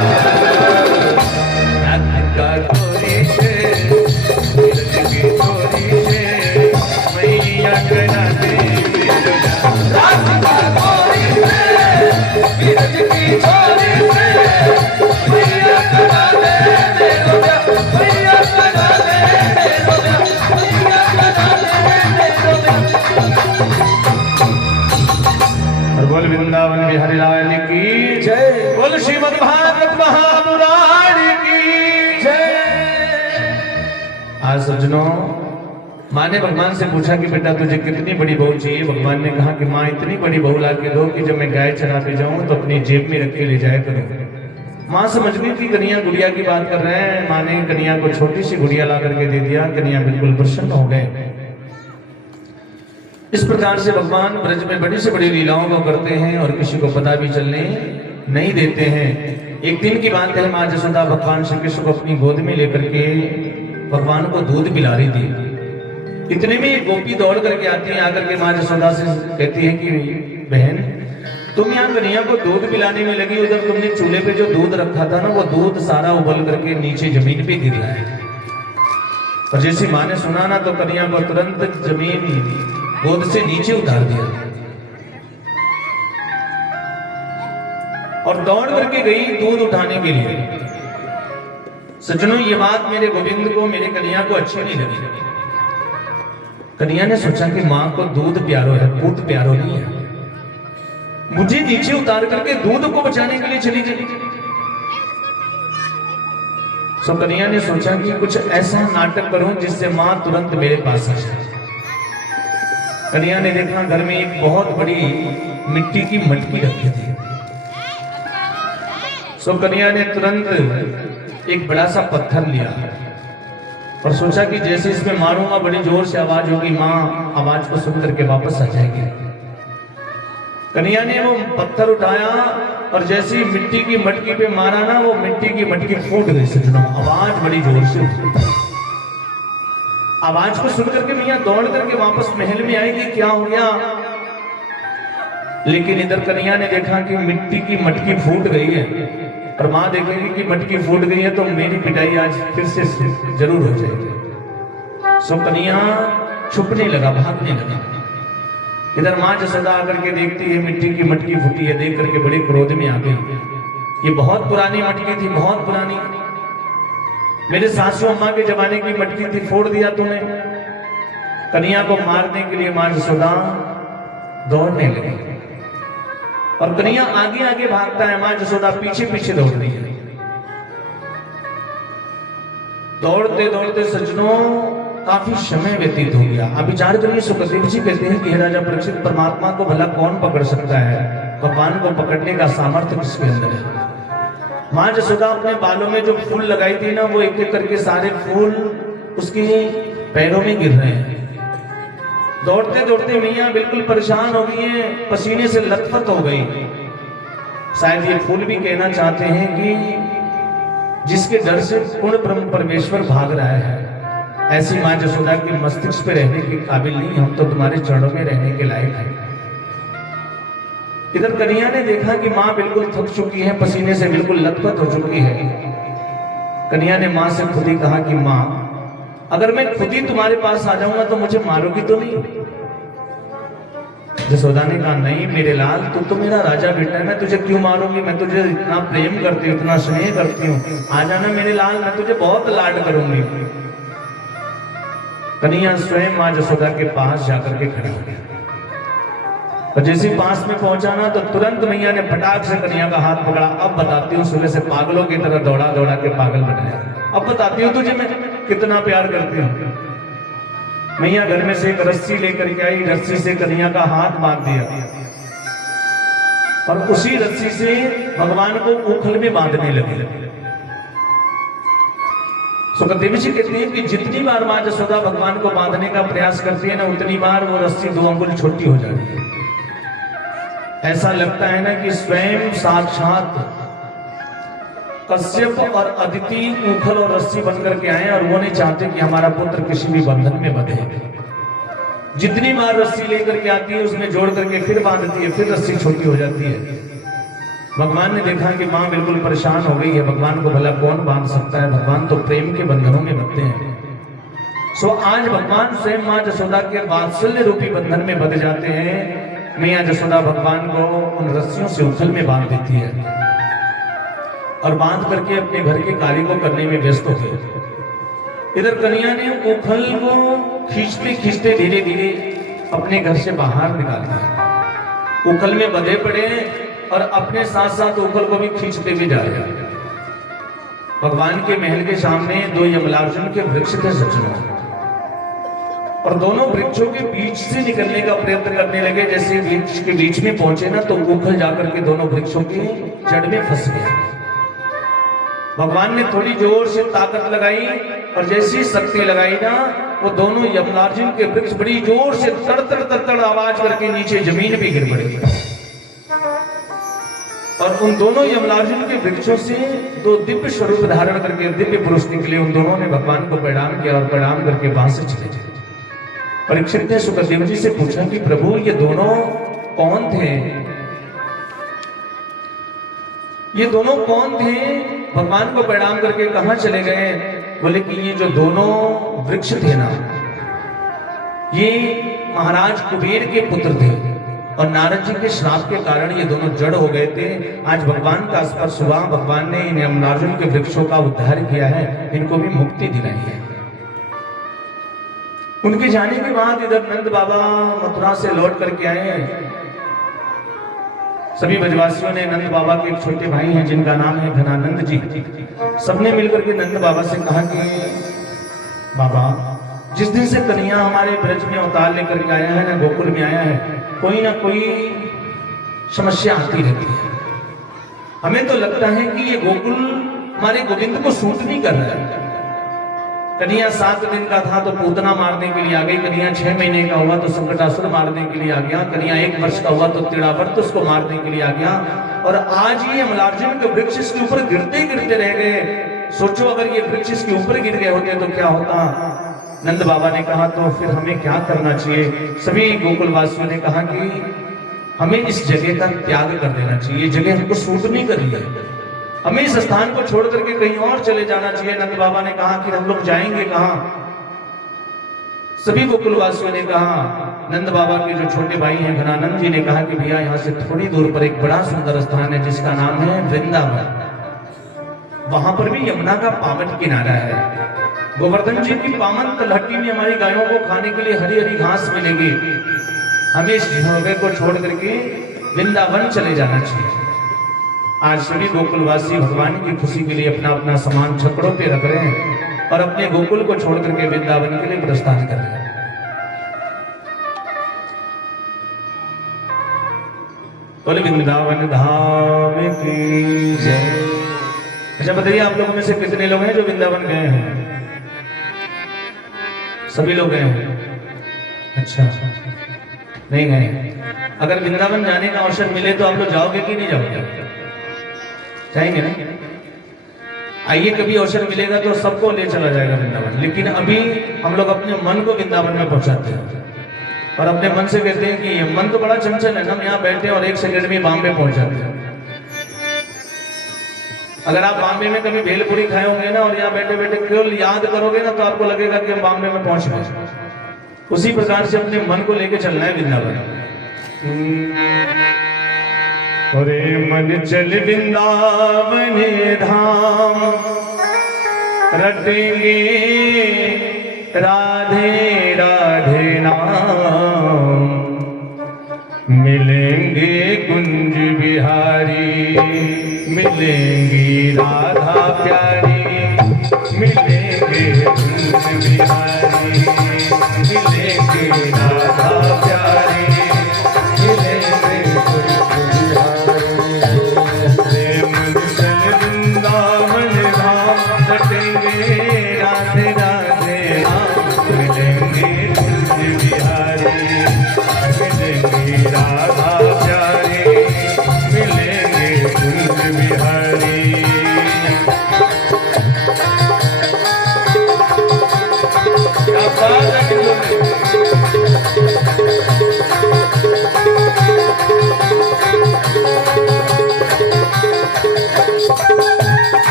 राधिका गौरी से ब्रज की छोरी से मैया करा दे मेरो प्यार। राधिका गौरी से ब्रज की छोरी से मैया करा दे मेरो प्यार, मैया करा दे मेरो प्यार, मैया करा दे मेरो प्यार। और बोल वृंदावन बिहारी लाल की जय, बोल श्रीमद् भागवत महापुराण की जय। आज सज्जनों, माँ ने भगवान से पूछा कि बेटा तुझे कितनी बड़ी बहू चाहिए। भगवान ने कहा कि माँ इतनी बड़ी बहू ला के दो कि जब मैं गाय चराते जाऊं तो अपनी जेब में रख के ले जाया करूं। माँ समझ गई थी कन्हैया गुड़िया की बात कर रहे हैं। माँ ने कन्हैया को छोटी सी गुड़िया ला करके दे दिया। कन्हैया बिल्कुल प्रसन्न हो गए। इस प्रकार से भगवान ब्रज में बड़ी से बड़ी लीलाओं को करते हैं और किसी को पता भी चलने नहीं देते हैं। एक दिन की बात है, माँ जसोदा भगवान श्री कृष्ण को अपनी गोद में लेकर के भगवान को दूध पिला रही थी। इतने में एक गोपी दौड़ करके आती है, आकर के माँ जसोदा से कहती है कि बहन तुम यहाँ कन्हैया को दूध पिलाने में लगी, उधर तुमने चूल्हे पे जो दूध रखा था ना वो दूध सारा उबल करके नीचे जमीन पे गिर रहा है। और जैसे माँ ने सुना ना तो कन्हैया को तुरंत जमीन गोद से नीचे उतार दिया और दौड़ करके गई दूध उठाने के लिए। सज्जनों, ये बात मेरे गोविंद को, मेरे कन्हैया को अच्छी नहीं लगी। कन्हैया ने सोचा कि माँ को दूध प्यारो है, पूत प्यारो नहीं है, मुझे नीचे उतार करके दूध को बचाने के लिए चली गई। सो कन्हैया ने सोचा कि कुछ ऐसा नाटक करूं जिससे माँ तुरंत मेरे पास आ जाए। कन्हैया ने देखा घर में एक बहुत बड़ी मिट्टी की मटकी रखी थी। सो कन्हैया ने तुरंत एक बड़ा सा पत्थर लिया और सोचा कि जैसे इसमें मारूंगा बड़ी जोर से आवाज होगी, माँ आवाज को सुन करके वापस आ जाएगी। कन्हैया ने वो पत्थर उठाया और जैसे ही मिट्टी की मटकी पे मारा ना, वो मिट्टी की मटकी फूट गई। सजनों, आवाज बड़ी जोर से उठी। आवाज को सुन करके मैया दौड़ करके वापस महल में आई कि क्या हो गया, लेकिन इधर कन्हैया ने देखा कि मिट्टी की मटकी फूट गई है और माँ देखेगी कि मटकी फूट गई है तो मेरी पिटाई आज फिर से जरूर हो जाएगी। सो कन्हैया छुपने लगा, भागने लगा। इधर माँ जसोदा आकर के देखती है मिट्टी की मटकी फूटी है, देख करके बड़े क्रोध में आ गई। ये बहुत पुरानी मटकी थी, बहुत पुरानी, मेरे सासू अम्मा के जमाने की मटकी थी, फोड़ दिया तूने। कन्हैया को मारने के लिए माँ जसोदा दौड़ने लगी और कन्हैया आगे आगे भागता है, माँ जसोदा पीछे पीछे दौड़ रही है। दौड़ते दौड़ते सज्जनों काफी समय व्यतीत हो गया। अब विचार करिए, सुखदेव जी कहते हैं कि हे राजा परीक्षित, परमात्मा को भला कौन पकड़ सकता है, भगवान को पकड़ने का सामर्थ्य किसके अंदर है। माँ जसोदा अपने बालों में जो फूल लगाई थी ना, वो एक एक करके सारे फूल उसके पैरों में गिर रहे हैं। दौड़ते दौड़ते मैया बिल्कुल परेशान हो गई है, पसीने से लथपथ हो गई। शायद ये फूल भी कहना चाहते हैं कि जिसके डर से पूर्ण ब्रह्म परमेश्वर भाग रहा है, ऐसी माँ जसोदा के मस्तिष्क पे रहने के काबिल नहीं, हम तो तुम्हारे चरणों में रहने के लायक हैं। इधर कन्हैया ने देखा कि माँ बिल्कुल थक चुकी है, पसीने से बिल्कुल लथपथ हो चुकी है। कन्हैया ने माँ से खुद ही कहा कि माँ, अगर मैं खुद ही तुम्हारे पास आ जाऊंगा तो मुझे मारोगी तो नहीं। जसोदा ने कहा, नहीं मेरे लाल, तू तो मेरा राजा बेटा है, मैं तुझे क्यों मारूंगी, मैं तुझे इतना प्रेम करती हूँ, इतना स्नेह करती हूँ, आ जाना मेरे लाल, मैं तुझे बहुत लाड करूंगी। कन्हैया स्वयं माँ जसोदा के पास जाकर के खड़ा हो गया और जैसे पास में पहुंचा ना, तो तुरंत मैया ने फटाक से कन्हैया का हाथ पकड़ा। अब बताती हूँ, सुबह से पागलों की तरह दौड़ा दौड़ा के पागल बनाया, अब बताती हूँ तुझे मैं कितना प्यार करती हूँ। मैया घर में से एक रस्सी लेकर के आई, रस्सी से कन्हैया का हाथ बांध दिया और उसी रस्सी से भगवान को उखल में बांधने लगे। सुखदेव जी कहते हैं कि जितनी बार माँ जसोदा भगवान को बांधने का प्रयास करती है ना, उतनी बार वो रस्सी 2 अंगुल छोटी हो जाती है। ऐसा लगता है ना कि स्वयं साक्षात कश्यप और अदिति उखल और रस्सी बनकर के आए और वो नहीं चाहते कि हमारा पुत्र किसी भी बंधन में बंधे। जितनी बार रस्सी लेकर के आती है उसमें जोड़ करके फिर बांधती है, फिर रस्सी छोटी हो जाती है। भगवान ने देखा कि माँ बिल्कुल परेशान हो गई है, भगवान को भला कौन बांध सकता है, भगवान तो प्रेम के बंधनों में बंधते हैं। सो आज भगवान स्वयं माँ जसोदा के वात्सल्य रूपी बंधन में बंध जाते हैं। मैया जसोदा भगवान को उन रस्सियों से उखल में बांध देती है और बांध करके अपने घर के कार्य को करने में व्यस्त हो गए। इधर कन्हैया ने उखल को खींचते खींचते धीरे धीरे अपने घर से बाहर निकाल दिया। उखल में बंधे पड़े और अपने साथ साथ उखल को भी खींचते भी जा रहे हैं। भगवान के महल के सामने 2 यमलार्जुन के वृक्ष थे सज्जनों, और दोनों वृक्षों के बीच से निकलने का प्रयत्न करने लगे। जैसे वृक्ष के बीच में पहुंचे ना, तो उखल जाकर के दोनों वृक्षों की जड़ में फंस गया। भगवान ने थोड़ी जोर से ताकत लगाई और जैसी शक्ति लगाई ना, वो दोनों यमलार्जुन के वृक्ष बड़ी जोर से तड़तड़ तड़तड़ आवाज करके नीचे जमीन पे गिर पड़े और उन दोनों यमलार्जुन के वृक्षों से 2 दिव्य स्वरूप धारण करके दिव्य पुरुष निकले। उन दोनों ने भगवान को प्रणाम किया और प्रणाम करके वहां से चले गए। परीक्षित ने सुखदेव जी से पूछा कि प्रभु ये दोनों कौन थे, ये दोनों कौन थे, भगवान को प्रणाम करके कहां चले गए। बोले कि ये जो दोनों वृक्ष थे ना, ये महाराज कुबेर के पुत्र थे और नारद जी के श्राप के कारण ये दोनों जड़ हो गए थे। आज भगवान का स्पर्श हुआ, भगवान ने इन यमलार्जुन के वृक्षों का उद्धार किया है, इनको भी मुक्ति दिलाई है। उनके जाने के बाद इधर नंद बाबा मथुरा से लौट करके आए। सभी ब्रजवासियों ने नंद बाबा के एक छोटे भाई हैं जिनका नाम है घनानंद जी, सबने मिलकर के नंद बाबा से कहा कि बाबा, जिस दिन से कन्हैया हमारे ब्रज में अवतार लेकर के आया है ना, गोकुल में आया है, कोई ना कोई समस्या आती रहती है। हमें तो लगता है कि ये गोकुल हमारे गोविंद को सूट नहीं कर रहा है। कन्हैया 7 दिन का था तो पूतना मारने के लिए आ गई, कन्हैया 6 महीने का हुआ तो संकटासुर मारने के लिए आ गया, कन्हैया 1 वर्ष का हुआ तो तिड़ावर्त उसको मारने के लिए आ गया, और आज ये अमलार्जुन के वृक्ष इसके ऊपर गिरते गिरते रह गए। सोचो अगर ये वृक्ष इसके ऊपर गिर गए होते तो क्या होता। नंद बाबा ने कहा तो फिर हमें क्या करना चाहिए। सभी गोकुलवासियों ने कहा कि हमें इस जगह का त्याग कर देना चाहिए, ये जगह हमको सूट नहीं कर रही है, हमें इस स्थान को छोड़ करके कहीं और चले जाना चाहिए। नंद बाबा ने कहा कि हम लोग जाएंगे कहां। सभी गोकुलवासियों ने कहा, नंद बाबा के जो छोटे भाई हैं घनानंद जी ने कहा कि भैया यहाँ से थोड़ी दूर पर एक बड़ा सुंदर स्थान है जिसका नाम है वृंदावन, वहां पर भी यमुना का पावन किनारा है। गोवर्धन जी की पावन तलहटी में हमारी गायों को खाने के लिए हरी हरी घास मिलेगी, हमें इस जगह को छोड़ करके वृंदावन चले जाना चाहिए। आज सभी गोकुलवासी भगवान की खुशी के लिए अपना अपना सामान छकड़ों पे रख रहे हैं और अपने गोकुल को छोड़ करके वृंदावन के लिए प्रस्थान कर रहे हैं। बोले वृंदावन धाम की जय। अच्छा बताइए, आप लोगों में से कितने लोग हैं जो वृंदावन गए हैं? सभी लोग गए हैं? अच्छा, नहीं गए। अगर वृंदावन जाने का अवसर मिले तो आप लोग जाओगे कि नहीं जाओगे? जाएंगे ना? आइए, कभी अवसर मिलेगा तो सबको ले चला जाएगा वृंदावन, लेकिन अभी हम लोग अपने मन को वृंदावन में पहुंचाते हैं और अपने मन से कहते हैं कि ये मन तो बड़ा चंचल है, हम यहाँ बैठे और 1 सेकंड में बॉम्बे पहुंच जाते हैं। अगर आप बॉम्बे में कभी भेलपुरी खाए होंगे ना और यहाँ बैठे बैठे केवल याद करोगे ना तो आपको लगेगा कि हम बॉम्बे में पहुंच गए। उसी प्रकार से अपने मन को लेके चलना है वृंदावन। अरे मन चल वृंदावन धाम, रटेंगे राधे राधे नाम, मिलेंगे कुंज बिहारी, मिलेंगी राधा प्यारी, मिलेंगे कुंज बिहारी, मिलेंगे राधा प्यारी, मिलेंगे कुंज बिहारी। प्रेम चल वृंदावन धाम, रटेंगे राधे राधे नाम, मिलेंगे कुंज बिहारी, मिलेंगे राधा प्यारी, मिलेंगे कुंज बिहारी। क्या बात है कि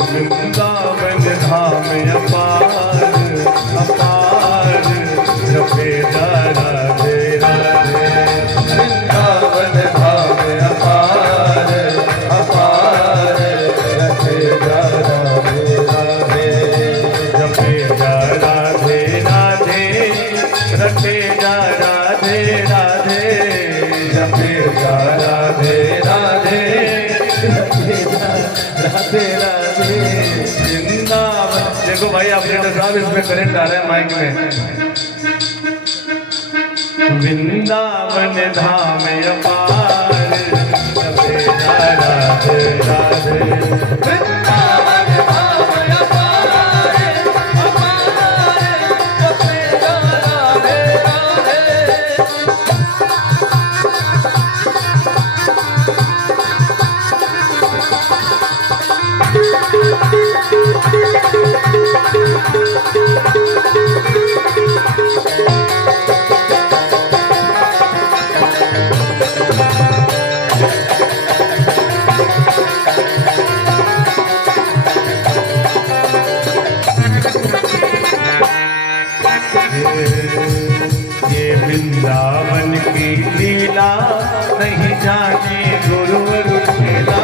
वृंदावन धाम अपार अपार, सफेदा राधे राधे। वृंदावन धाम अपार अपार, सफेदा राधे राधे। सफेदा राधे राधे, सफेदा राधे राधे, सफेदा राधे राधे, राधे राधे वृंदावन। देखो भाई ऑपरेटर साहब, इसमें करंट आ रहा है माइक में। वृंदावन धाम अपार, सफेदा राधे राधे। वृंदावन धाम अपार अपार, सफेदा राधे राधे। नहीं जाने गुरुवर खेला,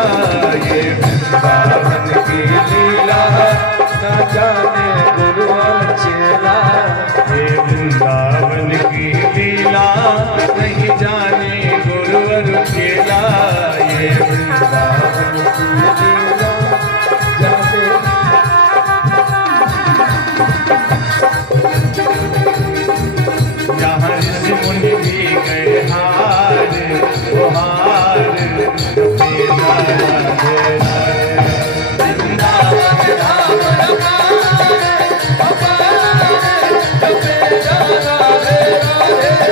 ये वृंदावन की लीला न जाने गुरुवर चेला, ये वृंदावन की लीला नहीं जाने गुरुवर खेला, ये वृंदावन की लीला जाने। जहाँ ऋषि मुनि भी गए हार, वो हार मेरा राधे राधे। वृंदावन धाम हमारे, जपे जा राधे राधे।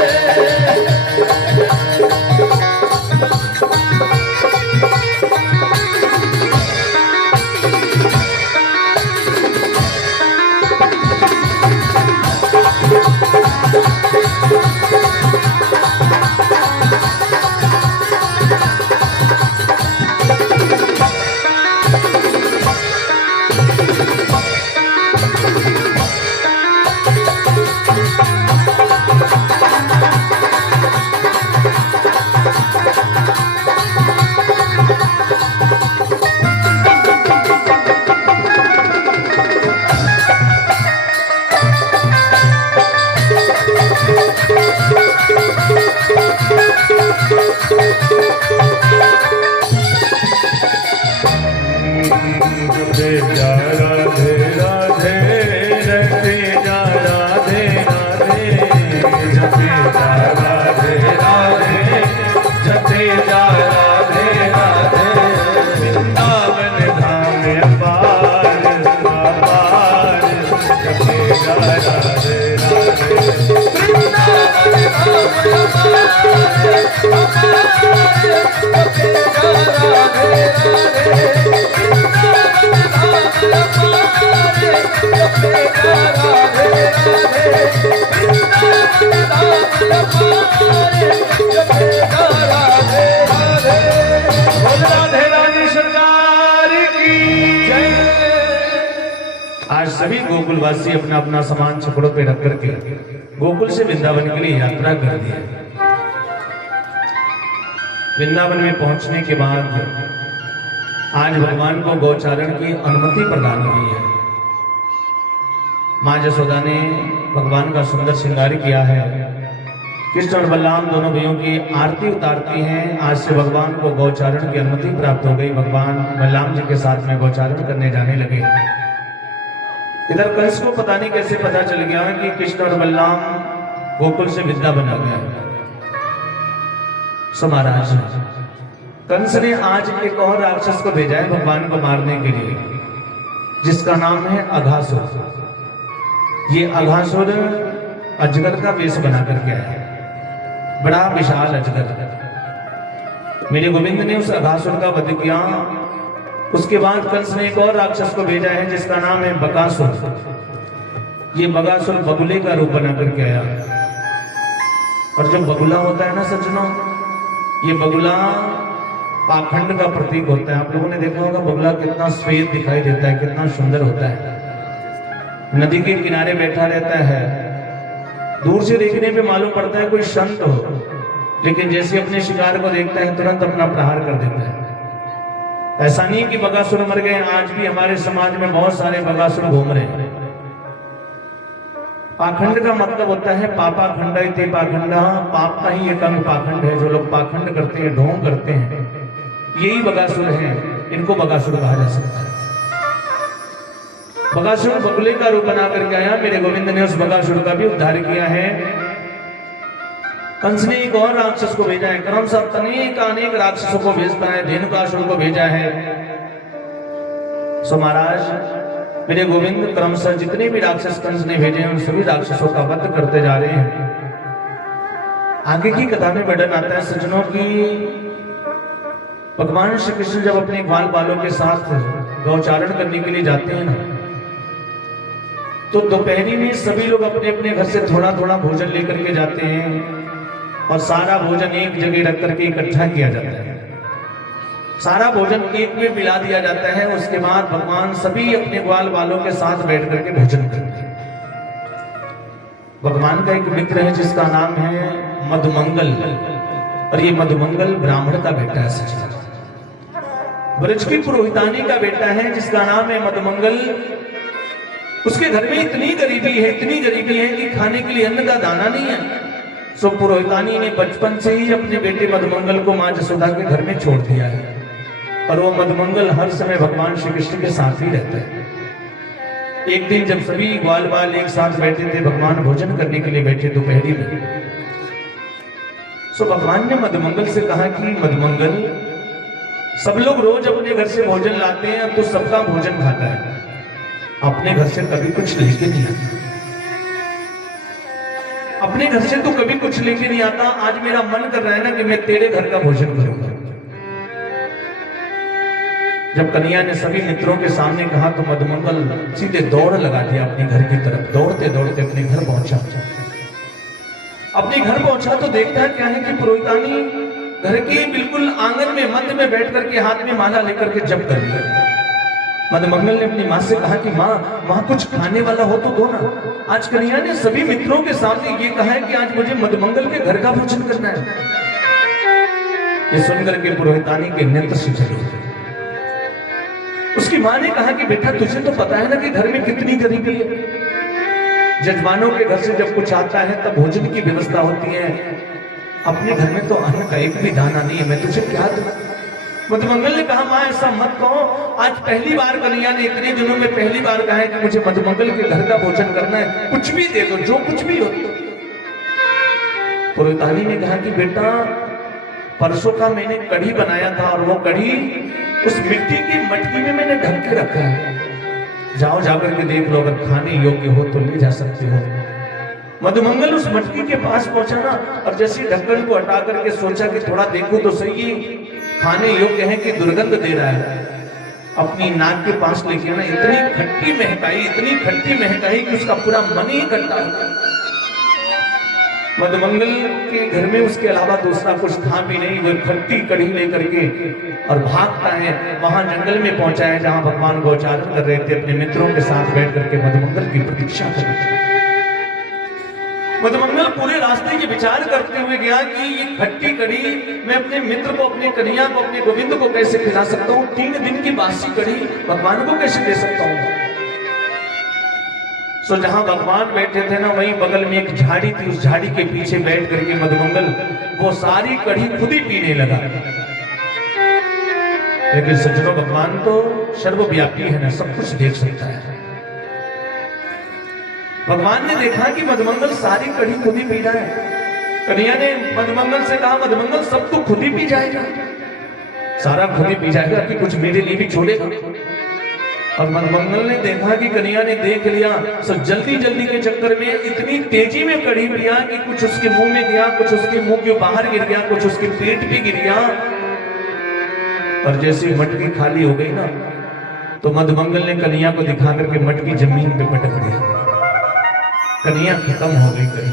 जपे जा राधे राधे, रटे जा राधे राधे, जपे जा राधे राधे, जपे जा राधे राधे। वृंदावन धाम अपार अपार, जपे जा राधे राधे। वृंदावन राधे राधे सरकार की जय। आज सभी गोकुलवासी अपना अपना सामान छपड़ों पे रख करके गोकुल से वृंदावन के लिए यात्रा कर दी है। वृंदावन में पहुंचने के बाद आज भगवान को गौचारण की अनुमति प्रदान की है। माँ जसोदा ने भगवान का सुंदर श्रृंगार किया है। कृष्ण और बलराम दोनों भाइयों की आरती उतारती हैं। आज से भगवान को गौचारण की अनुमति प्राप्त हो गई। भगवान बलराम जी के साथ में गौचारण करने जाने लगे। इधर कंस को पता नहीं कैसे पता चल गया कि कृष्ण और बलराम गोकुल से वृंदावन आ गया। सो महाराज कंस ने आज एक और राक्षस को भेजा है भगवान को मारने के लिए, जिसका नाम है अघासुर। ये अघासुर अजगर का वेश बना करके आया है, बड़ा विशाल अजगर। मेरे गोविंद ने उस अघासुर का वध किया। उसके बाद कंस ने एक और राक्षस को भेजा है जिसका नाम है बकासुर। ये बकासुर बगुले का रूप बना करके आया। और जो बगुला होता है ना सज्जनों, ये बगुला पाखंड का प्रतीक होता है। आप लोगों ने देखा होगा बगुला कितना श्वेत दिखाई देता है, कितना सुंदर होता है। नदी के किनारे बैठा रहता है, दूर से देखने पे मालूम पड़ता है कोई संत हो, लेकिन जैसे अपने शिकार को देखता है तुरंत अपना प्रहार कर देता है। ऐसा नहीं कि बकासुर मर गए, आज भी हमारे समाज में बहुत सारे बकासुर घूम रहे हैं। पाखंड का मतलब होता है पापा खंड इति पाखंडा, पाप का ही एक अंग पाखंड है। जो लोग पाखंड करते हैं, ढोंग करते हैं, यही बकासुर हैं। इनको बकासुर कहा जा सकता है। बकासुर बगुले का रूप बना करके आया। मेरे गोविंद ने उस बकासुर का भी उद्धार किया है। कंस ने एक और राक्षस को भेजा है। क्रम से अनेक राक्षसों को भेजता है। धेनुकासुर को भेजा है। सो महाराज मेरे गोविंद क्रमशः जितने भी राक्षस कंस ने भेजे हैं उन सभी राक्षसों का वध करते जा रहे हैं। आगे की कथा में वर्णन आता है सज्जनों की भगवान श्री कृष्ण जब अपने ग्वाल बालों के साथ गौचारण करने के लिए जाते हैं ना, तो दोपहरी में सभी लोग अपने अपने घर से थोड़ा थोड़ा भोजन लेकर के जाते हैं और सारा भोजन एक जगह रख करके इकट्ठा किया जाता है। सारा भोजन एक में मिला दिया जाता है। उसके बाद भगवान सभी अपने ग्वाल बालों के साथ बैठ करके भोजन करते हैं। भगवान का एक मित्र है जिसका नाम है मधुमंगल। और ये मधुमंगल ब्राह्मण का बेटा है सच। ब्रज की पुरोहितानी का बेटा है जिसका नाम है मधुमंगल। उसके घर में इतनी गरीबी है कि खाने के लिए अन्न का दाना नहीं है। सो पुरोहितानी ने बचपन से ही अपने बेटे मधुमंगल को मां जसोदा के घर में छोड़ दिया है और वो मधुमंगल हर समय भगवान श्री कृष्ण के साथ ही रहता है। एक दिन जब सभी ग्वाल बाल एक साथ बैठे थे, भगवान भोजन करने के लिए बैठे दोपहरी में, सो भगवान ने मधुमंगल से कहा कि मधुमंगल, सब लोग रोज अपने घर से भोजन लाते हैं, अब तो सबका भोजन खाता है, अपने घर से कभी कुछ लेके नहीं आता। अपने घर से तो कभी कुछ लेके नहीं आता। आज मेरा मन कर रहा है ना कि मैं तेरे घर का भोजन करूंगा। जब कन्हैया ने सभी मित्रों के सामने कहा तो मधुमंगल सीधे दौड़ लगा दिया अपने घर की तरफ। दौड़ते दौड़ते अपने घर पहुंचा। अपने घर पहुंचा तो देखता क्या है कि पुरोहितानी घर के बिल्कुल आंगन में मध्य में बैठ करके हाथ में माला लेकर के जप कर रही। मधुमंगल ने अपनी माँ से कहा कि माँ, वहां कुछ खाने वाला हो तो दो ना। आज कन्हैया ने सभी मित्रों के सामने ये कहा है कि आज मुझे मधुमंगल के घर का भोजन करना है। ये सुनकर के पुरोहितानी के नेत्र से चले। उसकी माँ ने कहा कि बेटा, तुझे तो पता है ना कि घर में कितनी गरीबी है। जजमानों के घर से जब कुछ आता है तब भोजन की व्यवस्था होती है। अपने घर में तो अन्न का एक भी दाना नहीं है, मैं तुझे क्या दूं? मधुमंगल ने कहा, माँ ऐसा मत कहो। आज पहली बार कन्हैया ने इतने दिनों में पहली बार कहा है कि मुझे मधुमंगल के घर का भोजन करना है, कुछ भी दे दो, जो कुछ भी हो। पुरोहितानी ने कहा कि बेटा, परसों का मैंने कढ़ी बनाया था और वो कढ़ी उस मिट्टी की मटकी में मैंने ढक के रखा है, जाओ जाकर के देख लो, अगर खाने योग्य हो तो ले जा सकते हो। मधुमंगल उस मटकी के पास पहुंचा ना, और जैसे ढक्कन को हटा करके सोचा कि थोड़ा देखूं तो सही खाने योग्य है कि दुर्गंध दे रहा है। अपनी नाक के पास लेके आना, इतनी खट्टी महकाई कि उसका पूरा मन ही इकट्ठा हो गया। मधुमंगल के घर में उसके अलावा दूसरा कुछ था भी नहीं। वो खट्टी कढ़ी लेकर के और भागता है, वहां जंगल में पहुंचा है जहां भगवान गोचारण कर रहे थे। अपने मित्रों के साथ बैठ करके मधुमंगल की प्रतीक्षा कर रहे थे। मधुमंगल पूरे रास्ते के विचार करते हुए गया कि ये खट्टी कढ़ी मैं अपने मित्र को, अपने कन्हैया को, अपने गोविंद को कैसे खिला सकता हूँ। 3 दिन की बासी कढ़ी भगवान को कैसे दे सकता हूँ। सो जहां भगवान बैठे थे ना, वहीं बगल में एक झाड़ी थी। उस झाड़ी के पीछे बैठ करके मधुमंगल वो सारी कढ़ी खुद ही पीने लगा। लेकिन सज्जनों, भगवान तो सर्वव्यापी है ना, सब कुछ देख सकता है। भगवान ने देखा कि मधुमंगल सारी कढ़ी खुद ही पी रहा है। कन्हैया ने मधुमंगल से कहा, मधुमंगल सब तो खुद ही पी जाएगा, सारा खुद ही पी जाएगा कि कुछ मेरे लिए भी छोड़ेगा। और मधुमंगल ने देखा कि कन्हैया ने देख लिया, सब जल्दी जल्दी के चक्कर में इतनी तेजी में कढ़ी पिया कि कुछ उसके मुंह में गया, कुछ उसके मुंह के बाहर गिर गया, कुछ उसके पेट पे गिर गया। और जैसे मटकी खाली हो गई ना, तो मधुमंगल ने कन्हैया को दिखा करके मटकी जमीन पे पटक दिया। कन्हैया खत्म हो गई कढ़ी,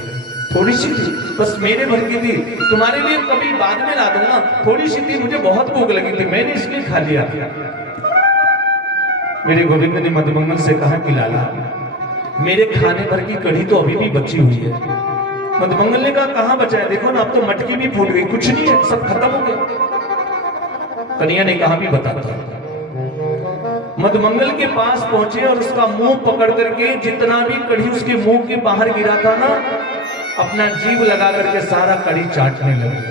थोड़ी सी थी, बस मेरे भर की थी, तुम्हारे लिए कभी बाद में ला दूंगा। थोड़ी सी थी, मुझे बहुत भूख लगी थी, मैंने इसलिए खा लिया। मेरे गोविंद ने मधुमंगल से कहा कि लाला, मेरे खाने भर की कढ़ी तो अभी भी बची हुई है। मधुमंगल ने कहा, कहां बचा है? देखो ना, अब तो मटकी भी फूट गई, कुछ नहीं है, सब खत्म हो गया। कन्हैया ने कहा, भी बताता। मधुमंगल के पास पहुंचे और उसका मुंह पकड़ करके जितना भी कढ़ी उसके मुंह के बाहर गिरा था ना, अपना जीभ लगा करके सारा कढ़ी चाटने लगे।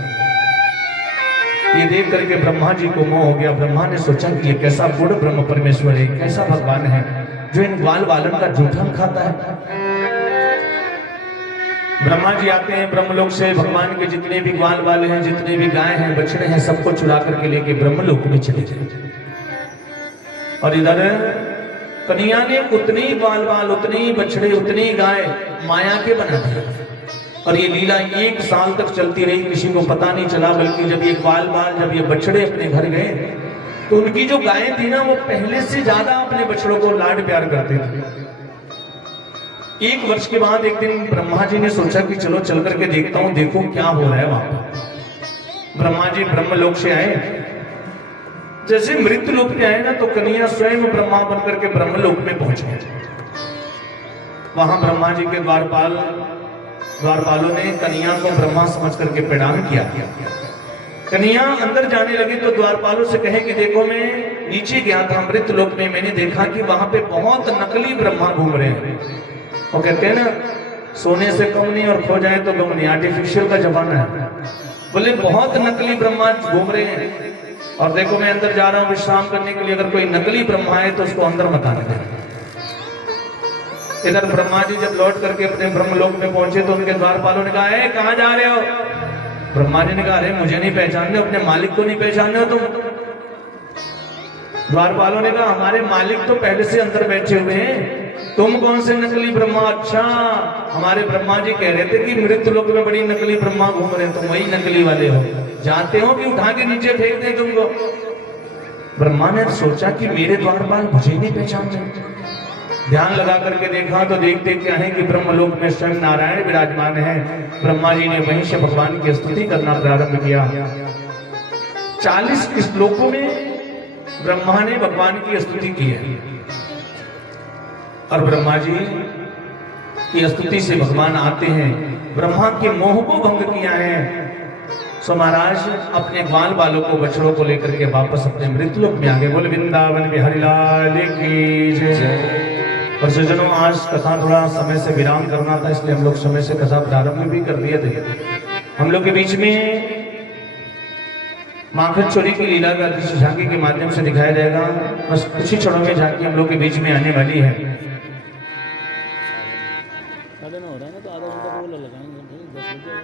ये देख करके ब्रह्मा जी को मोह हो गया। ब्रह्मा ने सोचा कि ये कैसा गुण ब्रह्म परमेश्वर है, कैसा भगवान है जो इन ग्वाल बालन का जूठन खाता है। ब्रह्मा जी आते हैं ब्रह्मलोक से, भगवान के जितने भी ग्वाल बाले हैं, जितने भी गाय हैं, बछड़े हैं, सबको चुरा करके लेके ब्रह्मलोक में चले गए। और इधर कन्हैया ने उतने ही ग्वाल बाल, उतने ही बछड़े, उतने ही गाय माया के बना दिए। और ये लीला 1 साल तक चलती रही, किसी को पता नहीं चला। बल्कि जब ये ग्वाल बाल, जब ये बछड़े अपने घर गए तो उनकी जो गायें थी ना, वो पहले से ज्यादा अपने बछड़ों को लाड प्यार करते थे। 1 वर्ष के बाद एक दिन ब्रह्मा जी ने सोचा कि चलो चल करके देखता हूं, देखो क्या हो रहा है वहां पर। ब्रह्मा जी ब्रह्मलोक से आए। जैसे मृत्यु लोक में आए ना, तो कन्हैया स्वयं ब्रह्मा बनकर के ब्रह्मलोक में पहुंच गए। वहां ब्रह्मा जी के द्वारपालों ने कन्हैया को ब्रह्मा समझ करके प्रणाम किया। कन्हैया अंदर जाने लगे तो द्वारपालों से कहे कि देखो मैं नीचे गया था अमृत लोक में, मैंने देखा कि वहां पे बहुत नकली ब्रह्मा घूम रहे हैं। वो कहते हैं ना सोने से कम नहीं और खो जाए तो गम नहीं, आर्टिफिशियल का जमाना है। बोले बहुत नकली ब्रह्मा घूम रहे हैं और देखो मैं अंदर जा रहा हूं विश्राम करने के लिए, अगर कोई नकली ब्रह्मा है तो उसको अंदर मत आने देना। इधर ब्रह्मा जी जब लौट करके अपने ब्रह्मलोक में पहुंचे तो उनके द्वारपालों ने कहा कहां जा रहे हो? ब्रह्मा जी ने कहा अरे मुझे नहीं पहचान रहे, अपने मालिक को नहीं पहचान रहे हो तुम? द्वारपालों ने कहा हमारे मालिक तो पहले से अंदर बैठे हुए हैं, तुम कौन से नकली ब्रह्मा? अच्छा हमारे ब्रह्मा जी कह रहे थे कि मृत्यु लोक में बड़ी नकली ब्रह्मा घूम रहे हैं, तुम वही नकली वाले हो, जानते हो कि उठा के नीचे फेंक दें तुमको। ब्रह्मा ने सोचा कि मेरे द्वारपाल मुझे नहीं पहचान रहे, ध्यान लगा करके देखा तो देखते क्या है कि ब्रह्मलोक में स्वयं नारायण विराजमान है। ब्रह्मा जी ने वहीं से भगवान की स्तुति करना प्रारंभ किया। 40 श्लोकों में ब्रह्मा ने भगवान की स्तुति की है और ब्रह्मा जी की स्तुति से भगवान आते हैं, ब्रह्मा के मोह को भंग किया है। सो महाराज अपने ग्वाल बालों को बछड़ों को लेकर के वापस अपने मृतलोक में आगे। बोले वृंदावन बिहारी लाल की जय। और सज्जनों आज कथा थोड़ा समय से विराम करना था, इसलिए हम लोग समय से कथा प्रारंभ भी कर दिए थे। हम लोग के बीच में माखन चोरी की लीला का दृश्य झांकी के माध्यम से दिखाया जाएगा। बस कुछ ही क्षणों में झांकी हम लोग के बीच में आने वाली है। हो रहा है ना तो आधा घंटा तो लगाएंगे 10 बजे।